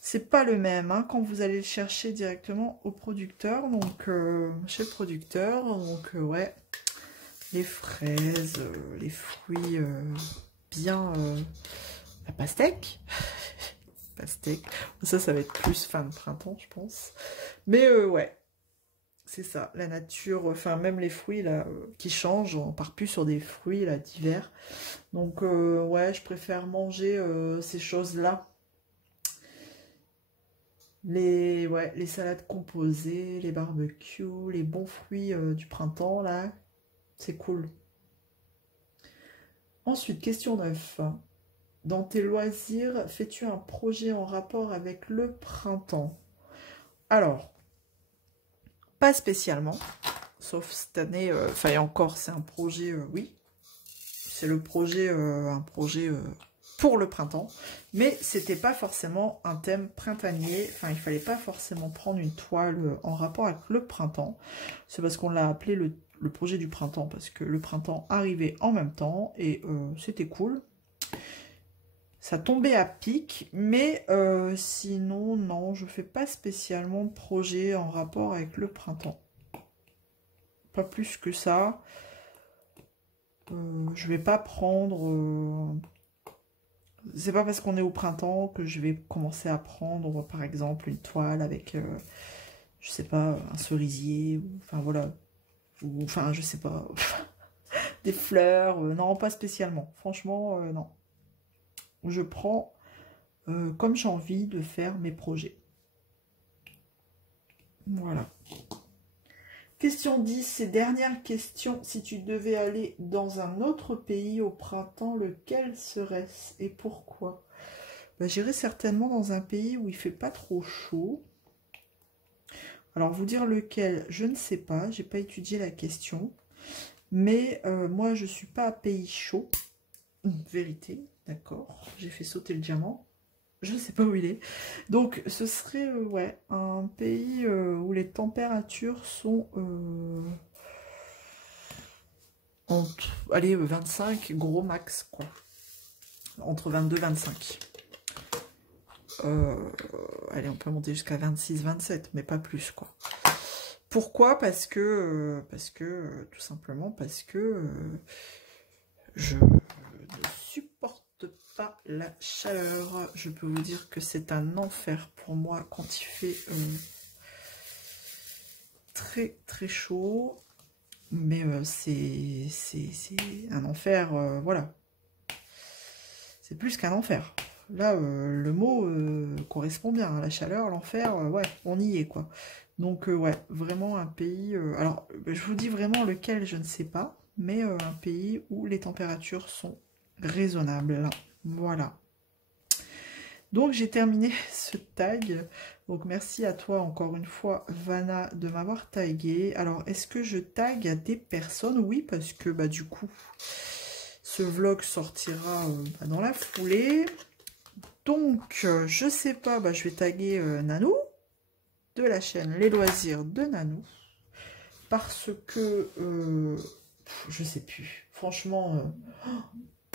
c'est pas le même hein, quand vous allez le chercher directement au producteur. Donc, chez le producteur. Donc, ouais, les fraises, les fruits bien... la pastèque. Pastèque. Ça va être plus fin de printemps, je pense. Mais ouais, c'est ça. La nature, enfin même les fruits là qui changent, on part plus sur des fruits là d'hiver. Donc ouais, je préfère manger ces choses-là. Les salades composées, les barbecues, les bons fruits du printemps là, c'est cool. Ensuite, question 9. Dans tes loisirs, fais-tu un projet en rapport avec le printemps? Alors, pas spécialement, sauf cette année, enfin et encore, c'est un projet, oui, c'est le projet, un projet pour le printemps, mais c'était pas forcément un thème printanier, enfin il fallait pas forcément prendre une toile en rapport avec le printemps, c'est parce qu'on l'a appelé le projet du printemps, parce que le printemps arrivait en même temps, et c'était cool. Ça tombait à pic, mais sinon, non, je fais pas spécialement de projet en rapport avec le printemps. Pas plus que ça. Je vais pas prendre C'est pas parce qu'on est au printemps que je vais commencer à prendre, par exemple, une toile avec, je sais pas, un cerisier, ou, enfin voilà, ou enfin, je sais pas, des fleurs, non, pas spécialement. Franchement, non. Je prends comme j'ai envie de faire mes projets. Voilà. Question 10 et dernière question. Si tu devais aller dans un autre pays au printemps, lequel serait-ce et pourquoi? Ben, j'irais certainement dans un pays où il fait pas trop chaud. Alors, vous dire lequel, je ne sais pas. J'ai pas étudié la question. Mais moi, je suis pas à pays chaud. Vérité, d'accord. J'ai fait sauter le diamant. Je ne sais pas où il est. Donc, ce serait ouais, un pays où les températures sont entre, allez, 25, gros max, quoi. Entre 22 et 25. Allez, on peut monter jusqu'à 26, 27, mais pas plus, quoi. Pourquoi? Parce que, tout simplement, parce que je ne supporte pas la chaleur. Je peux vous dire que c'est un enfer pour moi quand il fait très très chaud. Mais c'est un enfer, voilà. C'est plus qu'un enfer. Là, le mot correspond bien. Hein, la chaleur, l'enfer, ouais, on y est, quoi. Donc, ouais, vraiment un pays... alors, je vous dis vraiment lequel, je ne sais pas. Mais un pays où les températures sont raisonnables. Voilà. Donc, j'ai terminé ce tag. Donc, merci à toi, encore une fois, Vanna, de m'avoir tagué. Alors, est-ce que je tag à des personnes? Oui, parce que, bah, du coup, ce vlog sortira dans la foulée. Donc, je sais pas, bah, je vais taguer Nanou, de la chaîne Les Loisirs de Nanou. Parce que, je sais plus. Franchement,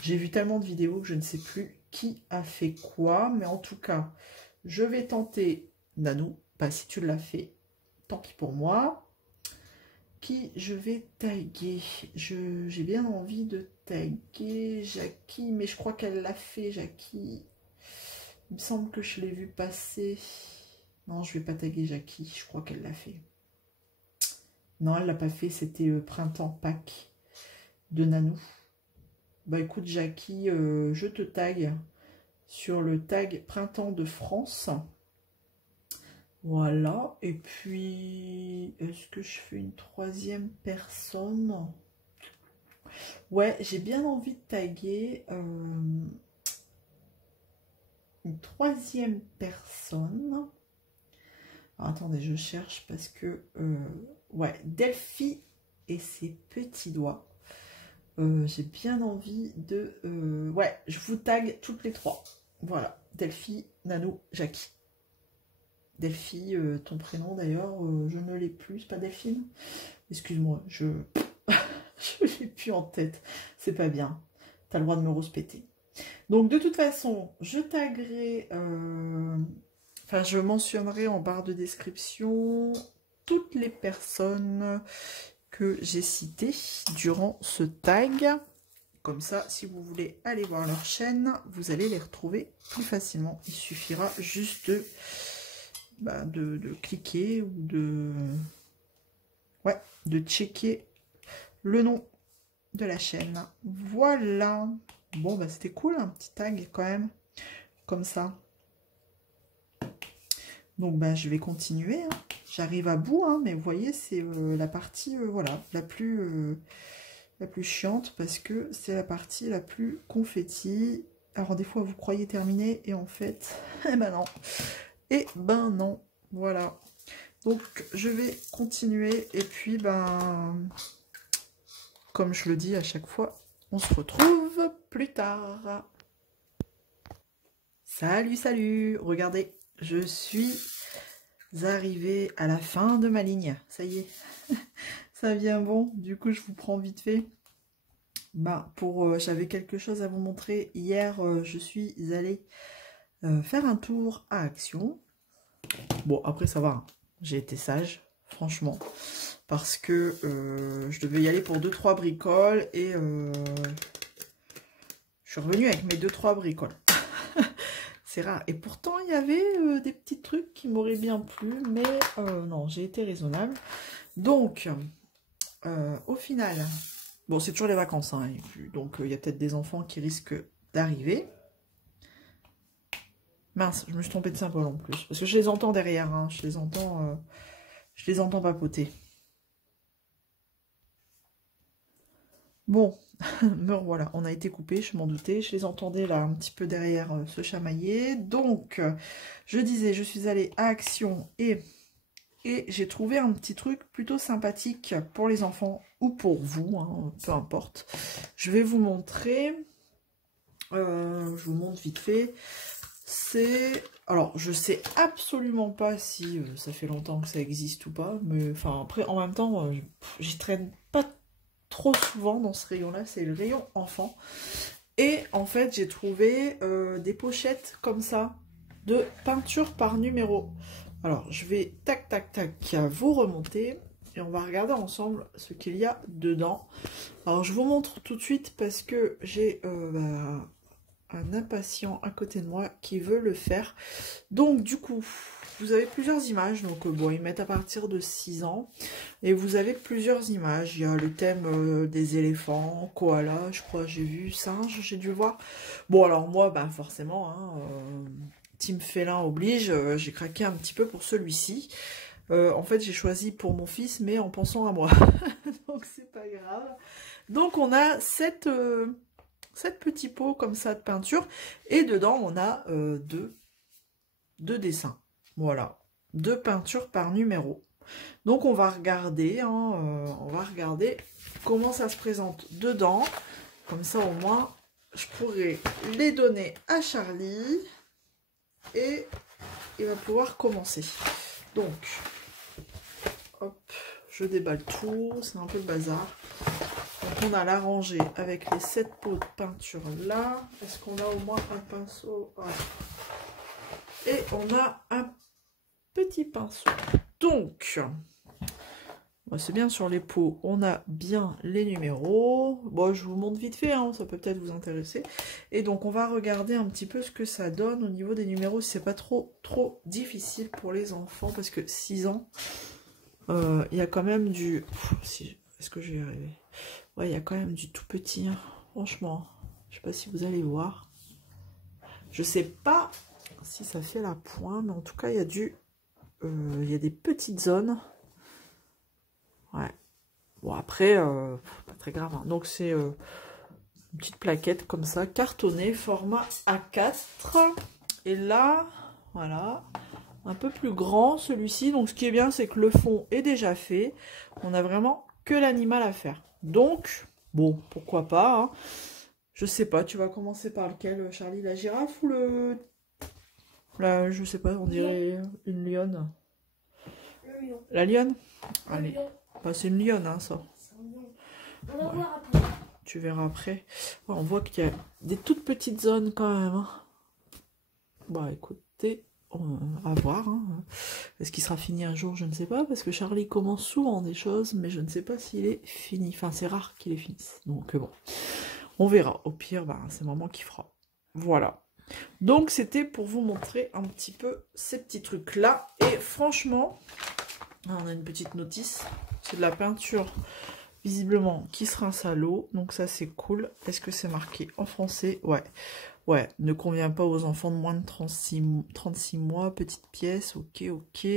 j'ai vu tellement de vidéos que je ne sais plus qui a fait quoi. Mais en tout cas, je vais tenter Nanou. Bah, si tu l'as fait, tant pis pour moi. Qui je vais taguer? J'ai bien envie de taguer Jackie, mais je crois qu'elle l'a fait, Jackie. Il me semble que je l'ai vu passer. Non, je vais pas taguer Jackie, je crois qu'elle l'a fait. Non, elle l'a pas fait, c'était Printemps Pâques de Nanou. Bah écoute Jackie, je te tag sur le tag Printemps de France. Voilà, et puis, est-ce que je fais une troisième personne? Ouais, j'ai bien envie de taguer une troisième personne. Alors, attendez, je cherche parce que, ouais, Delphi et ses petits doigts. J'ai bien envie de... ouais, je vous tag toutes les trois. Voilà, Delphi, Nanou, Jackie. Delphi, ton prénom d'ailleurs, je ne l'ai plus, c'est pas Delphine? Excuse-moi, je l'ai plus en tête, c'est pas bien. T'as le droit de me rouspéter. Donc de toute façon, je taguerai, enfin je mentionnerai en barre de description toutes les personnes que j'ai citées durant ce tag. Comme ça, si vous voulez aller voir leur chaîne, vous allez les retrouver plus facilement. Il suffira juste de cliquer ou de checker le nom de la chaîne. Voilà. Bon, bah c'était cool, un petit tag quand même, comme ça. Donc, bah, je vais continuer. Hein. J'arrive à bout, hein, mais vous voyez, c'est la partie, voilà, la plus chiante, parce que c'est la partie la plus confetti. Alors, des fois, vous croyez terminer, et en fait, eh ben non. Eh ben non, voilà. Donc, je vais continuer, et puis, ben, comme je le dis à chaque fois, on se retrouve plus tard. Salut, salut! Regardez, je suis arrivée à la fin de ma ligne. Ça y est, ça vient bon. Du coup, je vous prends vite fait. Bah, j'avais quelque chose à vous montrer. Hier, je suis allée faire un tour à Action. Bon, après, ça va. Hein. J'ai été sage, franchement. Parce que je devais y aller pour 2-3 bricoles. Et je suis revenue avec mes 2-3 bricoles. C'est rare. Et pourtant, il y avait des petits trucs qui m'auraient bien plu, mais non, j'ai été raisonnable. Donc, au final, bon, c'est toujours les vacances, hein, donc il y a peut-être des enfants qui risquent d'arriver. Mince, je me suis trompée de symbole en plus, parce que je les entends derrière, hein, je les entends papoter. Bon, me revoilà, on a été coupé, je m'en doutais, je les entendais là un petit peu derrière se chamailler. Donc, je disais, je suis allée à Action et j'ai trouvé un petit truc plutôt sympathique pour les enfants ou pour vous, hein, peu importe. Je vais vous montrer, je vous montre vite fait. C'est... Alors, je sais absolument pas si ça fait longtemps que ça existe ou pas, mais enfin, après, en même temps, j'y traîne pas trop souvent dans ce rayon-là, c'est le rayon enfant. Et en fait, j'ai trouvé des pochettes comme ça, de peinture par numéro. Alors, je vais tac, tac, tac, vous remonter, et on va regarder ensemble ce qu'il y a dedans. Alors, je vous montre tout de suite parce que j'ai... un impatient à côté de moi qui veut le faire. Donc du coup, vous avez plusieurs images. Donc bon, ils mettent à partir de 6 ans. Et vous avez plusieurs images. Il y a le thème des éléphants, koala, je crois, j'ai vu, singe, j'ai dû voir. Bon alors moi, bah, forcément, hein, team félin oblige, j'ai craqué un petit peu pour celui-ci. En fait, j'ai choisi pour mon fils, mais en pensant à moi. Donc c'est pas grave. Donc on a cette petits pots comme ça de peinture, et dedans on a deux dessins, voilà, 2 peintures par numéro. Donc on va regarder, hein, on va regarder comment ça se présente dedans, comme ça au moins je pourrai les donner à Charlie et il va pouvoir commencer. Donc hop, je déballe tout, c'est un peu le bazar. Donc on a la rangée avec les 7 pots de peinture là. Est-ce qu'on a au moins un pinceau? Ouais. Et on a un petit pinceau. Donc, c'est bien sur les pots, on a bien les numéros. Bon, je vous montre vite fait, hein, ça peut peut-être vous intéresser. Et donc on va regarder un petit peu ce que ça donne au niveau des numéros. Si c'est pas trop difficile pour les enfants, parce que 6 ans, il y a quand même du... Est-ce que je vais y arriver? Ouais, il y a quand même du tout petit, hein. Franchement. Je sais pas si vous allez voir. Je sais pas si ça fait la pointe, mais en tout cas, il y a il y a des petites zones. Ouais. Bon, après, pas très grave, hein. Donc, c'est une petite plaquette comme ça, cartonnée, format A4. Et là, voilà, un peu plus grand celui-ci. Donc, ce qui est bien, c'est que le fond est déjà fait. On a vraiment que l'animal à faire. Donc, bon, pourquoi pas, hein. Je sais pas, tu vas commencer par lequel, Charlie? La girafe ou le... Là, je sais pas, on dirait une lionne. Le lion. La lionne? Allez. Lion. Bah, c'est une lionne, hein, ça. On va voir après. Tu verras après. Ouais, on voit qu'il y a des toutes petites zones quand même, hein. Bah, écoutez, à voir, hein. Est-ce qu'il sera fini un jour? Je ne sais pas, parce que Charlie commence souvent des choses, mais je ne sais pas s'il est fini. Enfin, c'est rare qu'il les finisse. Donc, bon. On verra. Au pire, bah, c'est maman qui fera. Voilà. Donc, c'était pour vous montrer un petit peu ces petits trucs-là. Et franchement, on a une petite notice. C'est de la peinture, visiblement, qui se rince à l'eau. Donc, ça, c'est cool. Est-ce que c'est marqué en français? Ouais. Ouais, ne convient pas aux enfants de moins de 36 mois. Petite pièce, ok, ok.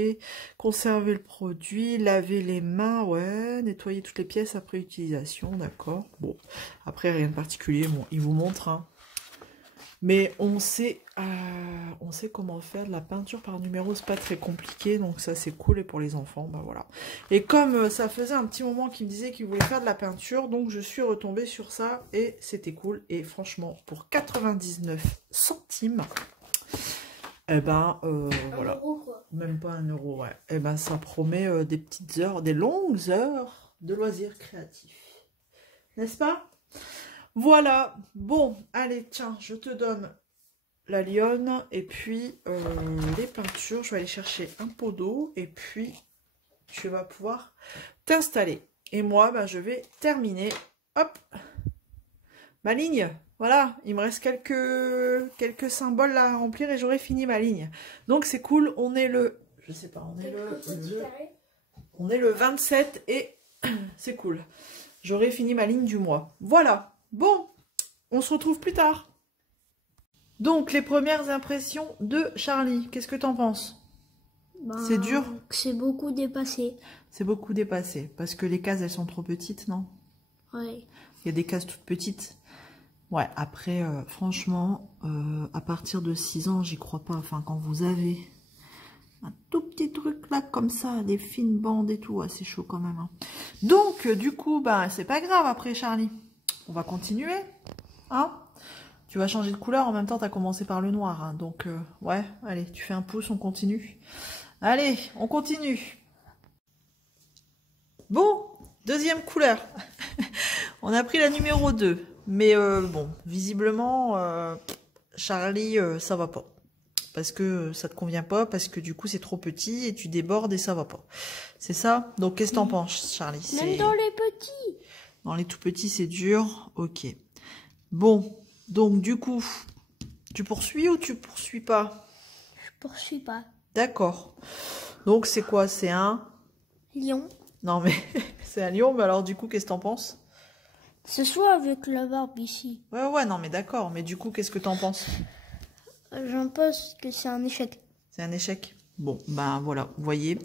Conserver le produit, laver les mains, ouais. Nettoyer toutes les pièces après utilisation, d'accord. Bon, après, rien de particulier. Bon, il vous montre, hein. Mais on sait comment faire de la peinture par numéro, c'est pas très compliqué, donc ça c'est cool. Et pour les enfants, bah voilà. Et comme ça faisait un petit moment qu'il me disait qu'il voulait faire de la peinture, donc je suis retombée sur ça et c'était cool. Et franchement, pour 99 centimes, eh ben voilà, €, quoi. même pas 1 euro, ouais. Eh ben ça promet des petites heures, des longues heures de loisirs créatifs, n'est-ce pas? Voilà, bon, allez, tiens, je te donne la lionne et puis les peintures. Je vais aller chercher un pot d'eau et puis tu vas pouvoir t'installer. Et moi, ben, je vais terminer, hop, ma ligne. Voilà, il me reste quelques symboles là à remplir et j'aurai fini ma ligne. Donc c'est cool, on est le... Je sais pas, on est le 27 et c'est cool. J'aurai fini ma ligne du mois. Voilà, bon, on se retrouve plus tard. Donc les premières impressions de Charlie, qu'est-ce que t'en penses? C'est dur? C'est beaucoup dépassé. C'est beaucoup dépassé, parce que les cases elles sont trop petites, non? Ouais. Il y a des cases toutes petites. Ouais, après, franchement, à partir de 6 ans, j'y crois pas. Enfin, quand vous avez un tout petit truc là, comme ça, des fines bandes et tout, c'est chaud quand même. Hein. Donc, du coup, bah, c'est pas grave après, Charlie. On va continuer. Hein? Tu vas changer de couleur. En même temps, tu as commencé par le noir. Hein, donc, ouais, allez, tu fais un pouce, on continue. Allez, on continue. Bon, deuxième couleur. On a pris la numéro 2. Mais bon, visiblement, Charlie, ça va pas. Parce que ça te convient pas, parce que du coup, c'est trop petit et tu débordes et ça va pas. C'est ça? Donc, qu'est-ce que t'en penses, Charlie? Même dans les petits. Dans les tout petits, c'est dur. Ok. Bon, donc du coup, tu poursuis ou tu poursuis pas? Je poursuis pas. D'accord. Donc, c'est quoi? C'est un... Lion. Non, mais c'est un lion. Mais alors, du coup, qu'est-ce que t'en penses? Ce soit avec la barbe ici. Ouais, non, mais d'accord. Mais du coup, qu'est-ce que t'en penses? J'en pense que c'est un échec. C'est un échec? Bon, ben voilà, vous voyez.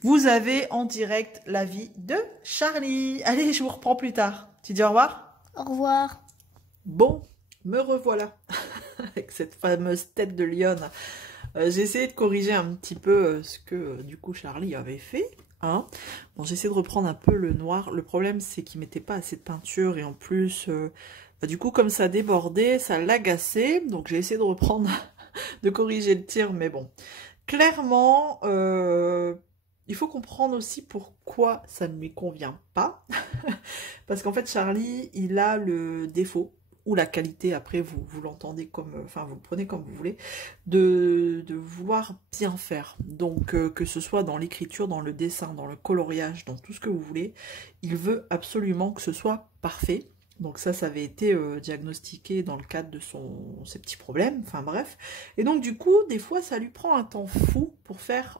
Vous avez en direct l'avis de Charlie. Allez, je vous reprends plus tard. Tu dis au revoir? Au revoir. Bon, me revoilà. Avec cette fameuse tête de lionne. J'ai essayé de corriger un petit peu ce que, du coup, Charlie avait fait. Hein. Bon, j'essaie de reprendre un peu le noir. Le problème, c'est qu'il mettait pas assez de peinture et en plus, du coup, comme ça débordait, ça l'agaçait. Donc, j'ai essayé de reprendre, de corriger le tir, mais bon. Clairement, il faut comprendre aussi pourquoi ça ne lui convient pas. Parce qu'en fait, Charlie, il a le défaut ou la qualité, après vous l'entendez comme, enfin vous le prenez comme vous voulez, de vouloir bien faire. Donc que ce soit dans l'écriture, dans le dessin, dans le coloriage, dans tout ce que vous voulez, il veut absolument que ce soit parfait. Donc ça avait été diagnostiqué dans le cadre de ses petits problèmes, enfin bref. Et donc du coup, des fois, ça lui prend un temps fou pour faire,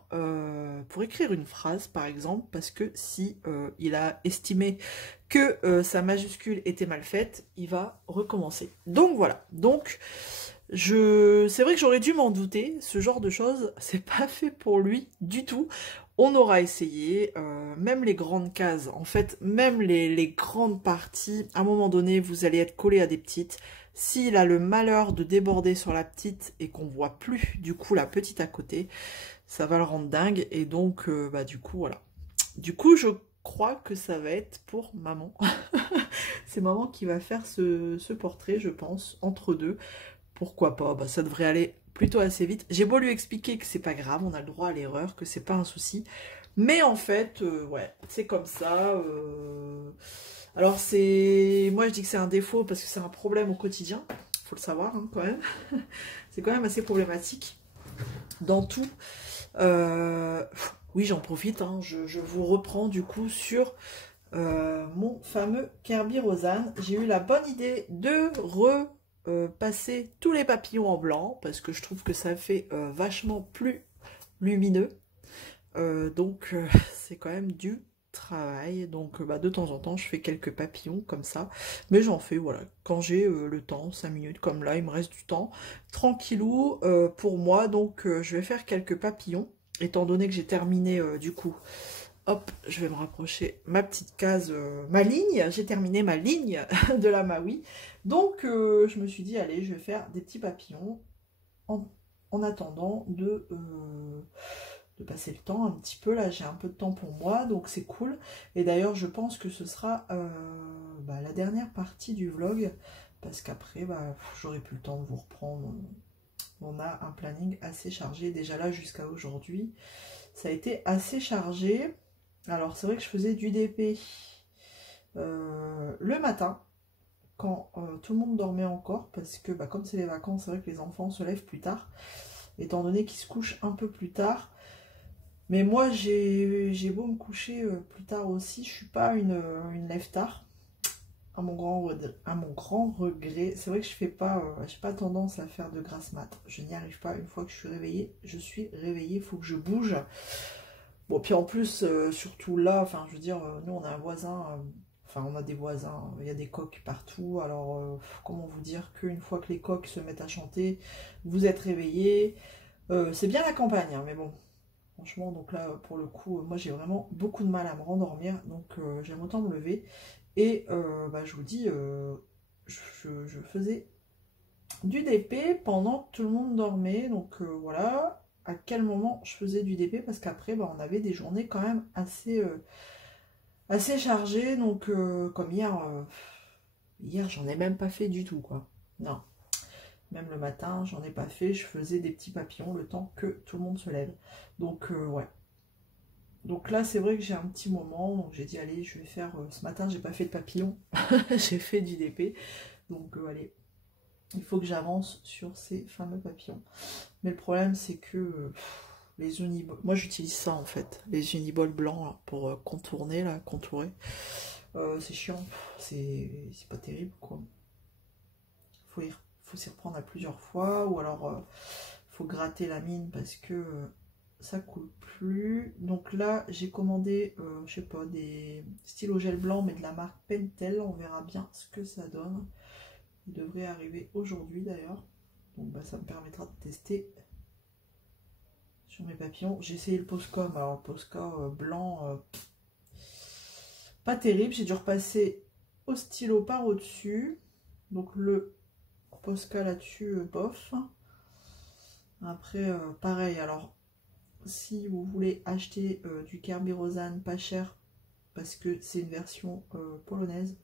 pour écrire une phrase, par exemple, parce que si il a estimé que sa majuscule était mal faite, il va recommencer. Donc voilà. Donc c'est vrai que j'aurais dû m'en douter. Ce genre de choses, c'est pas fait pour lui du tout. On aura essayé, même les grandes cases, en fait, même les grandes parties, à un moment donné, vous allez être collé à des petites. S'il a le malheur de déborder sur la petite et qu'on voit plus, du coup, la petite à côté, ça va le rendre dingue. Et donc, bah, du coup, voilà. Du coup, je crois que ça va être pour maman. C'est maman qui va faire ce portrait, je pense, entre deux. Pourquoi pas, bah, ça devrait aller plutôt assez vite. J'ai beau lui expliquer que c'est pas grave, on a le droit à l'erreur, que c'est pas un souci. Mais en fait, ouais, c'est comme ça. Alors moi je dis que c'est un défaut parce que c'est un problème au quotidien. Faut le savoir hein, quand même. C'est quand même assez problématique dans tout. Oui, j'en profite. Hein, je vous reprends du coup sur mon fameux Kerby Rosanne. J'ai eu la bonne idée de passer tous les papillons en blanc parce que je trouve que ça fait vachement plus lumineux. Donc c'est quand même du travail. Donc bah, de temps en temps je fais quelques papillons comme ça. Mais j'en fais voilà quand j'ai le temps, 5 minutes comme là, il me reste du temps. Tranquillou pour moi. Donc je vais faire quelques papillons. Étant donné que j'ai terminé du coup. Hop, je vais me rapprocher ma petite case, ma ligne. J'ai terminé ma ligne de la Maui. Donc, je me suis dit, allez, je vais faire des petits papillons en attendant de passer le temps un petit peu. Là, j'ai un peu de temps pour moi, donc c'est cool. Et d'ailleurs, je pense que ce sera bah, la dernière partie du vlog. Parce qu'après, bah, j'aurai plus le temps de vous reprendre. On a un planning assez chargé. Déjà là, jusqu'à aujourd'hui, ça a été assez chargé. Alors, c'est vrai que je faisais du DP le matin, quand tout le monde dormait encore, parce que bah, comme c'est les vacances, c'est vrai que les enfants se lèvent plus tard, étant donné qu'ils se couchent un peu plus tard. Mais moi, j'ai beau me coucher plus tard aussi, je suis pas une lève tard. à mon grand regret, c'est vrai que je fais pas, j'ai pas tendance à faire de grasse mat. Je n'y arrive pas. Une fois que je suis réveillée, il faut que je bouge. Bon, puis en plus, surtout là, enfin, je veux dire, nous on a un voisin, enfin on a des voisins, il y a des coqs partout. Alors, comment vous dire qu'une fois que les coqs se mettent à chanter, vous êtes réveillés. C'est bien la campagne, hein, mais bon. Franchement, donc là, pour le coup, moi j'ai vraiment beaucoup de mal à me rendormir, donc j'aime autant me lever. Et bah, je vous dis, je faisais du DP pendant que tout le monde dormait, donc voilà. À quel moment je faisais du DP, parce qu'après, bah, on avait des journées quand même assez chargées, donc comme hier j'en ai même pas fait du tout, quoi. Non. Même le matin, j'en ai pas fait, je faisais des petits papillons le temps que tout le monde se lève. Donc ouais. Donc là, c'est vrai que j'ai un petit moment, donc j'ai dit allez, je vais faire. Ce matin, j'ai pas fait de papillons, j'ai fait du DP. Donc allez, il faut que j'avance sur ces fameux papillons. Mais le problème, c'est que les unibols, moi j'utilise ça en fait, les unibols blancs là, pour contourner, là, contourer. C'est chiant, c'est pas terrible quoi. Faut s'y reprendre à plusieurs fois, ou alors faut gratter la mine parce que ça coule plus. Donc là j'ai commandé, je sais pas, des stylos gel blanc mais de la marque Pentel, on verra bien ce que ça donne. Il devrait arriver aujourd'hui d'ailleurs, donc bah, ça me permettra de tester sur mes papillons. J'ai essayé le Posca, alors le Posca blanc, pas terrible, j'ai dû repasser au stylo par au-dessus, donc le Posca là-dessus, bof. Après, pareil, alors, si vous voulez acheter du Kirby Rosan pas cher, parce que c'est une version polonaise,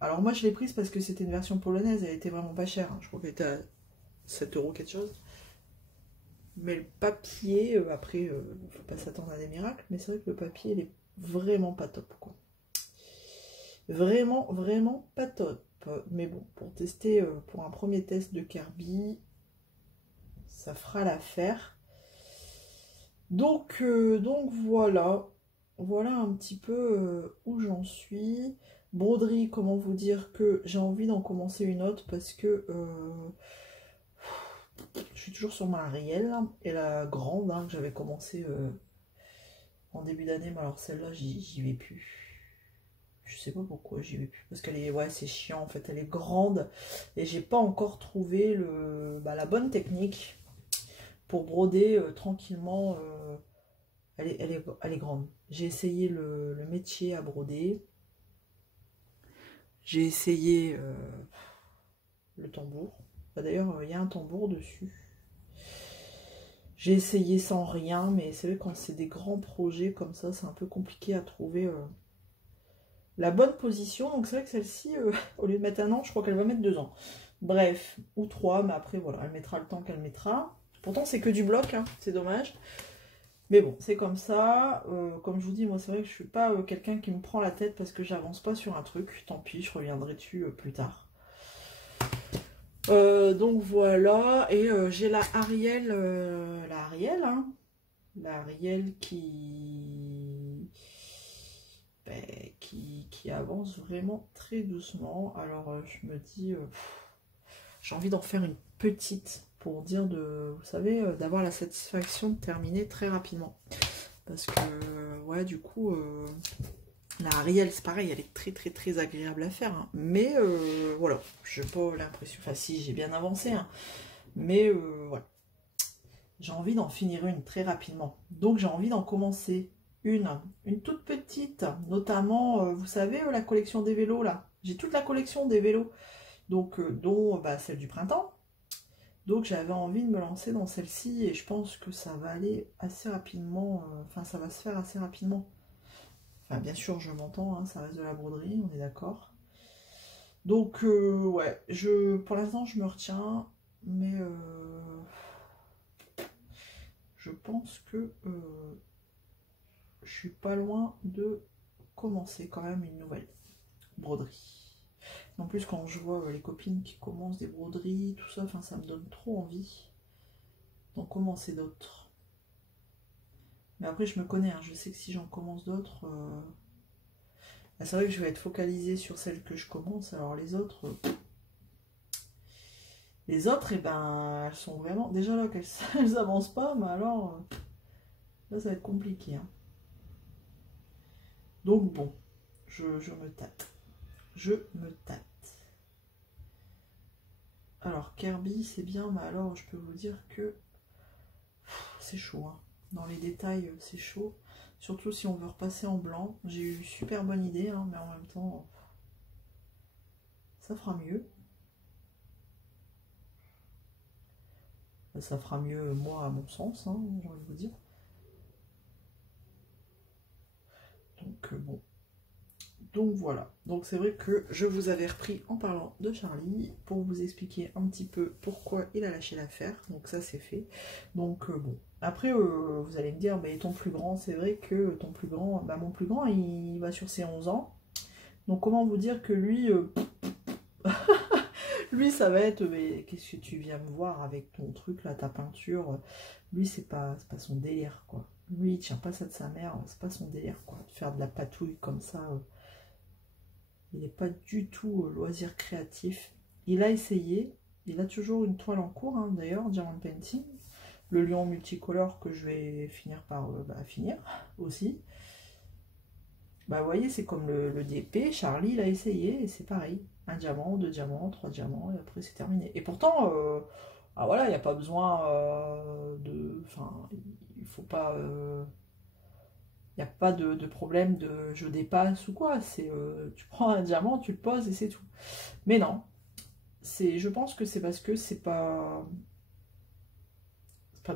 alors moi je l'ai prise parce que c'était une version polonaise, elle était vraiment pas chère, hein. Je crois qu'elle était à 7 € quelque chose. Mais le papier, après, faut pas s'attendre à des miracles, mais c'est vrai que le papier, il est vraiment pas top, quoi. Vraiment, vraiment pas top. Mais bon, pour tester, pour un premier test de Kirby, ça fera l'affaire. Donc voilà. Voilà un petit peu où j'en suis. Broderie, comment vous dire que j'ai envie d'en commencer une autre parce que je suis toujours sur ma Ariel et la grande hein, que j'avais commencé en début d'année, mais alors celle-là j'y vais plus. Je sais pas pourquoi j'y vais plus. Parce qu'elle est, ouais, c'est chiant en fait, elle est grande et j'ai pas encore trouvé la bonne technique pour broder tranquillement. Elle est grande. J'ai essayé le métier à broder. J'ai essayé le tambour. Bah, d'ailleurs, il y a un tambour dessus. J'ai essayé sans rien, mais c'est vrai quand c'est des grands projets comme ça, c'est un peu compliqué à trouver la bonne position. Donc c'est vrai que celle-ci, au lieu de mettre 1 an, je crois qu'elle va mettre 2 ans. Bref, ou 3, mais après voilà, elle mettra le temps qu'elle mettra. Pourtant c'est que du bloc, hein, c'est dommage. Mais bon, c'est comme ça. Comme je vous dis, moi c'est vrai que je suis pas quelqu'un qui me prend la tête parce que j'avance pas sur un truc. Tant pis, je reviendrai dessus plus tard. Donc voilà, et j'ai la Ariel, hein, la Ariel qui avance vraiment très doucement. Alors je me dis, j'ai envie d'en faire une petite pour dire vous savez, d'avoir la satisfaction de terminer très rapidement. Parce que, ouais, du coup, la Ariel, c'est pareil, elle est très très très agréable à faire. Hein. Mais voilà, j'ai pas l'impression, enfin si, j'ai bien avancé, hein. Mais voilà. J'ai envie d'en finir une très rapidement. Donc j'ai envie d'en commencer une toute petite, notamment, vous savez, la collection des vélos là. J'ai toute la collection des vélos, donc dont celle du printemps. Donc j'avais envie de me lancer dans celle-ci et je pense que ça va aller assez rapidement, enfin ça va se faire assez rapidement. Enfin bien sûr je m'entends, hein, ça reste de la broderie, on est d'accord. Donc ouais, pour l'instant je me retiens, mais je pense que je suis pas loin de commencer quand même une nouvelle broderie. En plus quand je vois les copines qui commencent des broderies, tout ça, enfin ça me donne trop envie d'en commencer d'autres. Mais après je me connais, hein, je sais que si j'en commence d'autres, Ah, c'est vrai que je vais être focalisée sur celle que je commence, alors les autres... Les autres, eh ben, elles sont vraiment... Déjà là, qu'elles elles avancent pas, mais alors... Là, ça va être compliqué. Hein. Donc bon, je me tâte. Je me tâte. Alors, Kirby, c'est bien, mais alors, je peux vous dire que... C'est chaud, hein. Dans les détails, c'est chaud. Surtout si on veut repasser en blanc. J'ai eu une super bonne idée, hein, mais en même temps, ça fera mieux. Ça fera mieux, moi, à mon sens, hein, j'ai envie de vous dire. Donc, bon. Donc, voilà. Donc, c'est vrai que je vous avais repris en parlant de Charlie pour vous expliquer un petit peu pourquoi il a lâché l'affaire. Donc, ça, c'est fait. Donc, bon. Après, vous allez me dire, mais ton plus grand, c'est vrai que ton plus grand, bah, mon plus grand, il va sur ses 11 ans. Donc, comment vous dire que lui... Lui, ça va être, mais qu'est-ce que tu viens me voir avec ton truc là, ta peinture. Lui, c'est pas son délire, quoi. Lui, il tient pas ça de sa mère, c'est pas son délire, quoi. De faire de la patouille comme ça, il n'est pas du tout loisir créatif. Il a essayé, il a toujours une toile en cours, hein, d'ailleurs, Diamond Painting. Le lion multicolore que je vais finir par finir aussi. Bah, vous voyez, c'est comme le DP, Charlie, il a essayé, et c'est pareil. Un diamant, 2 diamants, 3 diamants, et après c'est terminé. Et pourtant, ah voilà, il n'y a pas besoin de... Enfin, il faut pas... Il n'y a pas de problème de je dépasse ou quoi. C'est tu prends un diamant, tu le poses et c'est tout. Mais non, je pense que c'est parce que c'est pas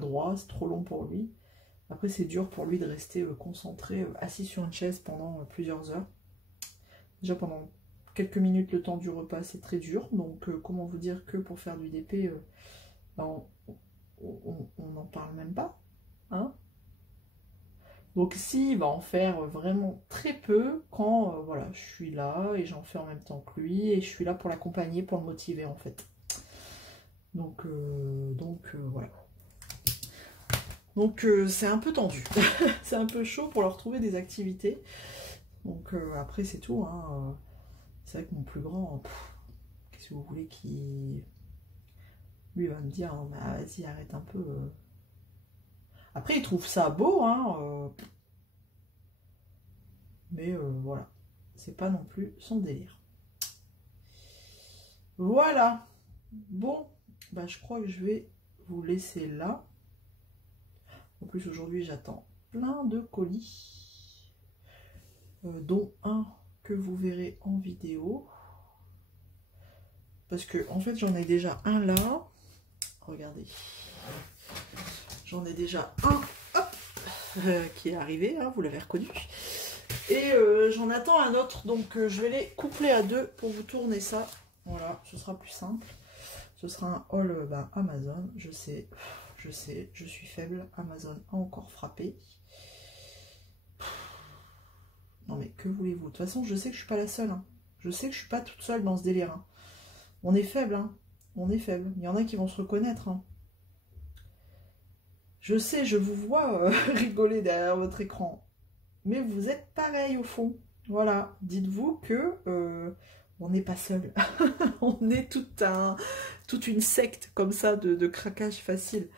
droit, c'est trop long pour lui. Après, c'est dur pour lui de rester concentré, assis sur une chaise pendant plusieurs heures. Déjà pendant quelques minutes, le temps du repas, c'est très dur. Donc, comment vous dire que pour faire du DP, ben, on n'en parle même pas. Hein. Donc, si, il va en faire vraiment très peu quand voilà, je suis là et j'en fais en même temps que lui et je suis là pour l'accompagner, pour le motiver en fait. Donc voilà. Donc, c'est un peu tendu. C'est un peu chaud pour leur trouver des activités. Donc, après, c'est tout. Hein. C'est vrai que mon plus grand, qu'est-ce que vous voulez qu'il... Lui va me dire, oh, bah, vas-y, arrête un peu. Après, il trouve ça beau, hein. Mais voilà, c'est pas non plus son délire. Voilà. Bon, bah, je crois que je vais vous laisser là. En plus, aujourd'hui, j'attends plein de colis, dont un que vous verrez en vidéo. Parce que, en fait, j'en ai déjà un là. Regardez. J'en ai déjà un qui est arrivé, hein, vous l'avez reconnu. Et j'en attends un autre, donc je vais les coupler à deux pour vous tourner ça. Voilà, ce sera plus simple. Ce sera un haul Amazon, je sais, je suis faible. Amazon a encore frappé. Non mais que voulez-vous? De toute façon, je sais que je suis pas la seule. Hein. Je sais que je suis pas toute seule dans ce délire. Hein. On est faible, hein. On est faible. Il y en a qui vont se reconnaître. Hein. Je sais, je vous vois rigoler derrière votre écran. Mais vous êtes pareil au fond. Voilà. Dites-vous que on n'est pas seul. On est toute une secte comme ça de craquage facile.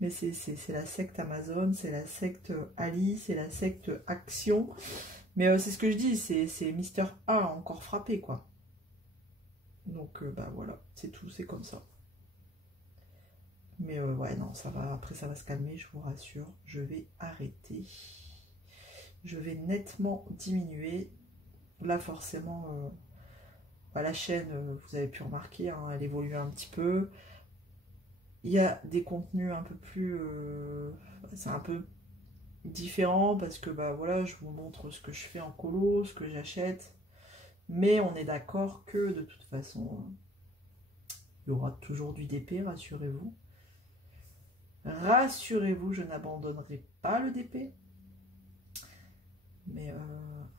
Mais c'est la secte Amazon, c'est la secte Ali, c'est la secte Action. Mais c'est ce que je dis, c'est Mister A encore frappé, quoi. Donc, bah voilà, c'est tout, c'est comme ça. Mais ouais, non, ça va, après ça va se calmer, je vous rassure. Je vais arrêter. Je vais nettement diminuer. Là, forcément, bah, la chaîne, vous avez pu remarquer, hein, elle évolue un petit peu. Il y a des contenus un peu plus... c'est un peu différent parce que bah voilà, je vous montre ce que je fais en colo, ce que j'achète. Mais on est d'accord que de toute façon, il y aura toujours du DP, rassurez-vous. Rassurez-vous, je n'abandonnerai pas le DP. Mais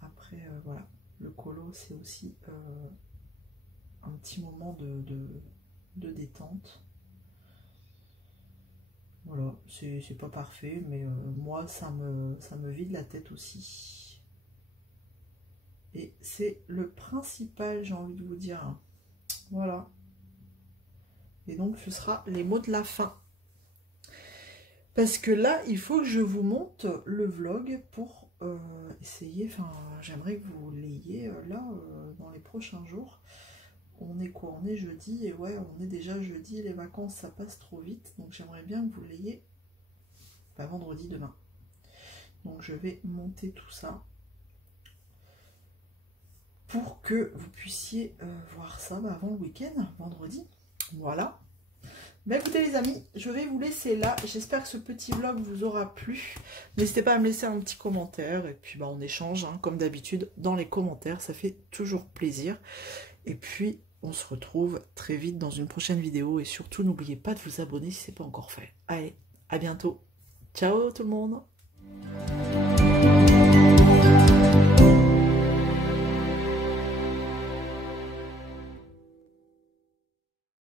après, voilà, le colo, c'est aussi un petit moment de détente. Voilà, c'est pas parfait, mais moi, ça me vide la tête aussi. Et c'est le principal, j'ai envie de vous dire. Voilà. Et donc, ce sera les mots de la fin. Parce que là, il faut que je vous monte le vlog pour essayer. Enfin, j'aimerais que vous l'ayez là, dans les prochains jours. On est quoi? On est jeudi. Et ouais, on est déjà jeudi. Les vacances, ça passe trop vite. Donc, j'aimerais bien que vous l'ayez vendredi, demain. Donc, je vais monter tout ça pour que vous puissiez voir ça avant le week-end, vendredi. Voilà. Ben écoutez les amis, je vais vous laisser là. J'espère que ce petit vlog vous aura plu. N'hésitez pas à me laisser un petit commentaire. Et puis on échange, hein, comme d'habitude, dans les commentaires. Ça fait toujours plaisir. Et puis, on se retrouve très vite dans une prochaine vidéo. Et surtout, n'oubliez pas de vous abonner si ce n'est pas encore fait. Allez, à bientôt. Ciao tout le monde.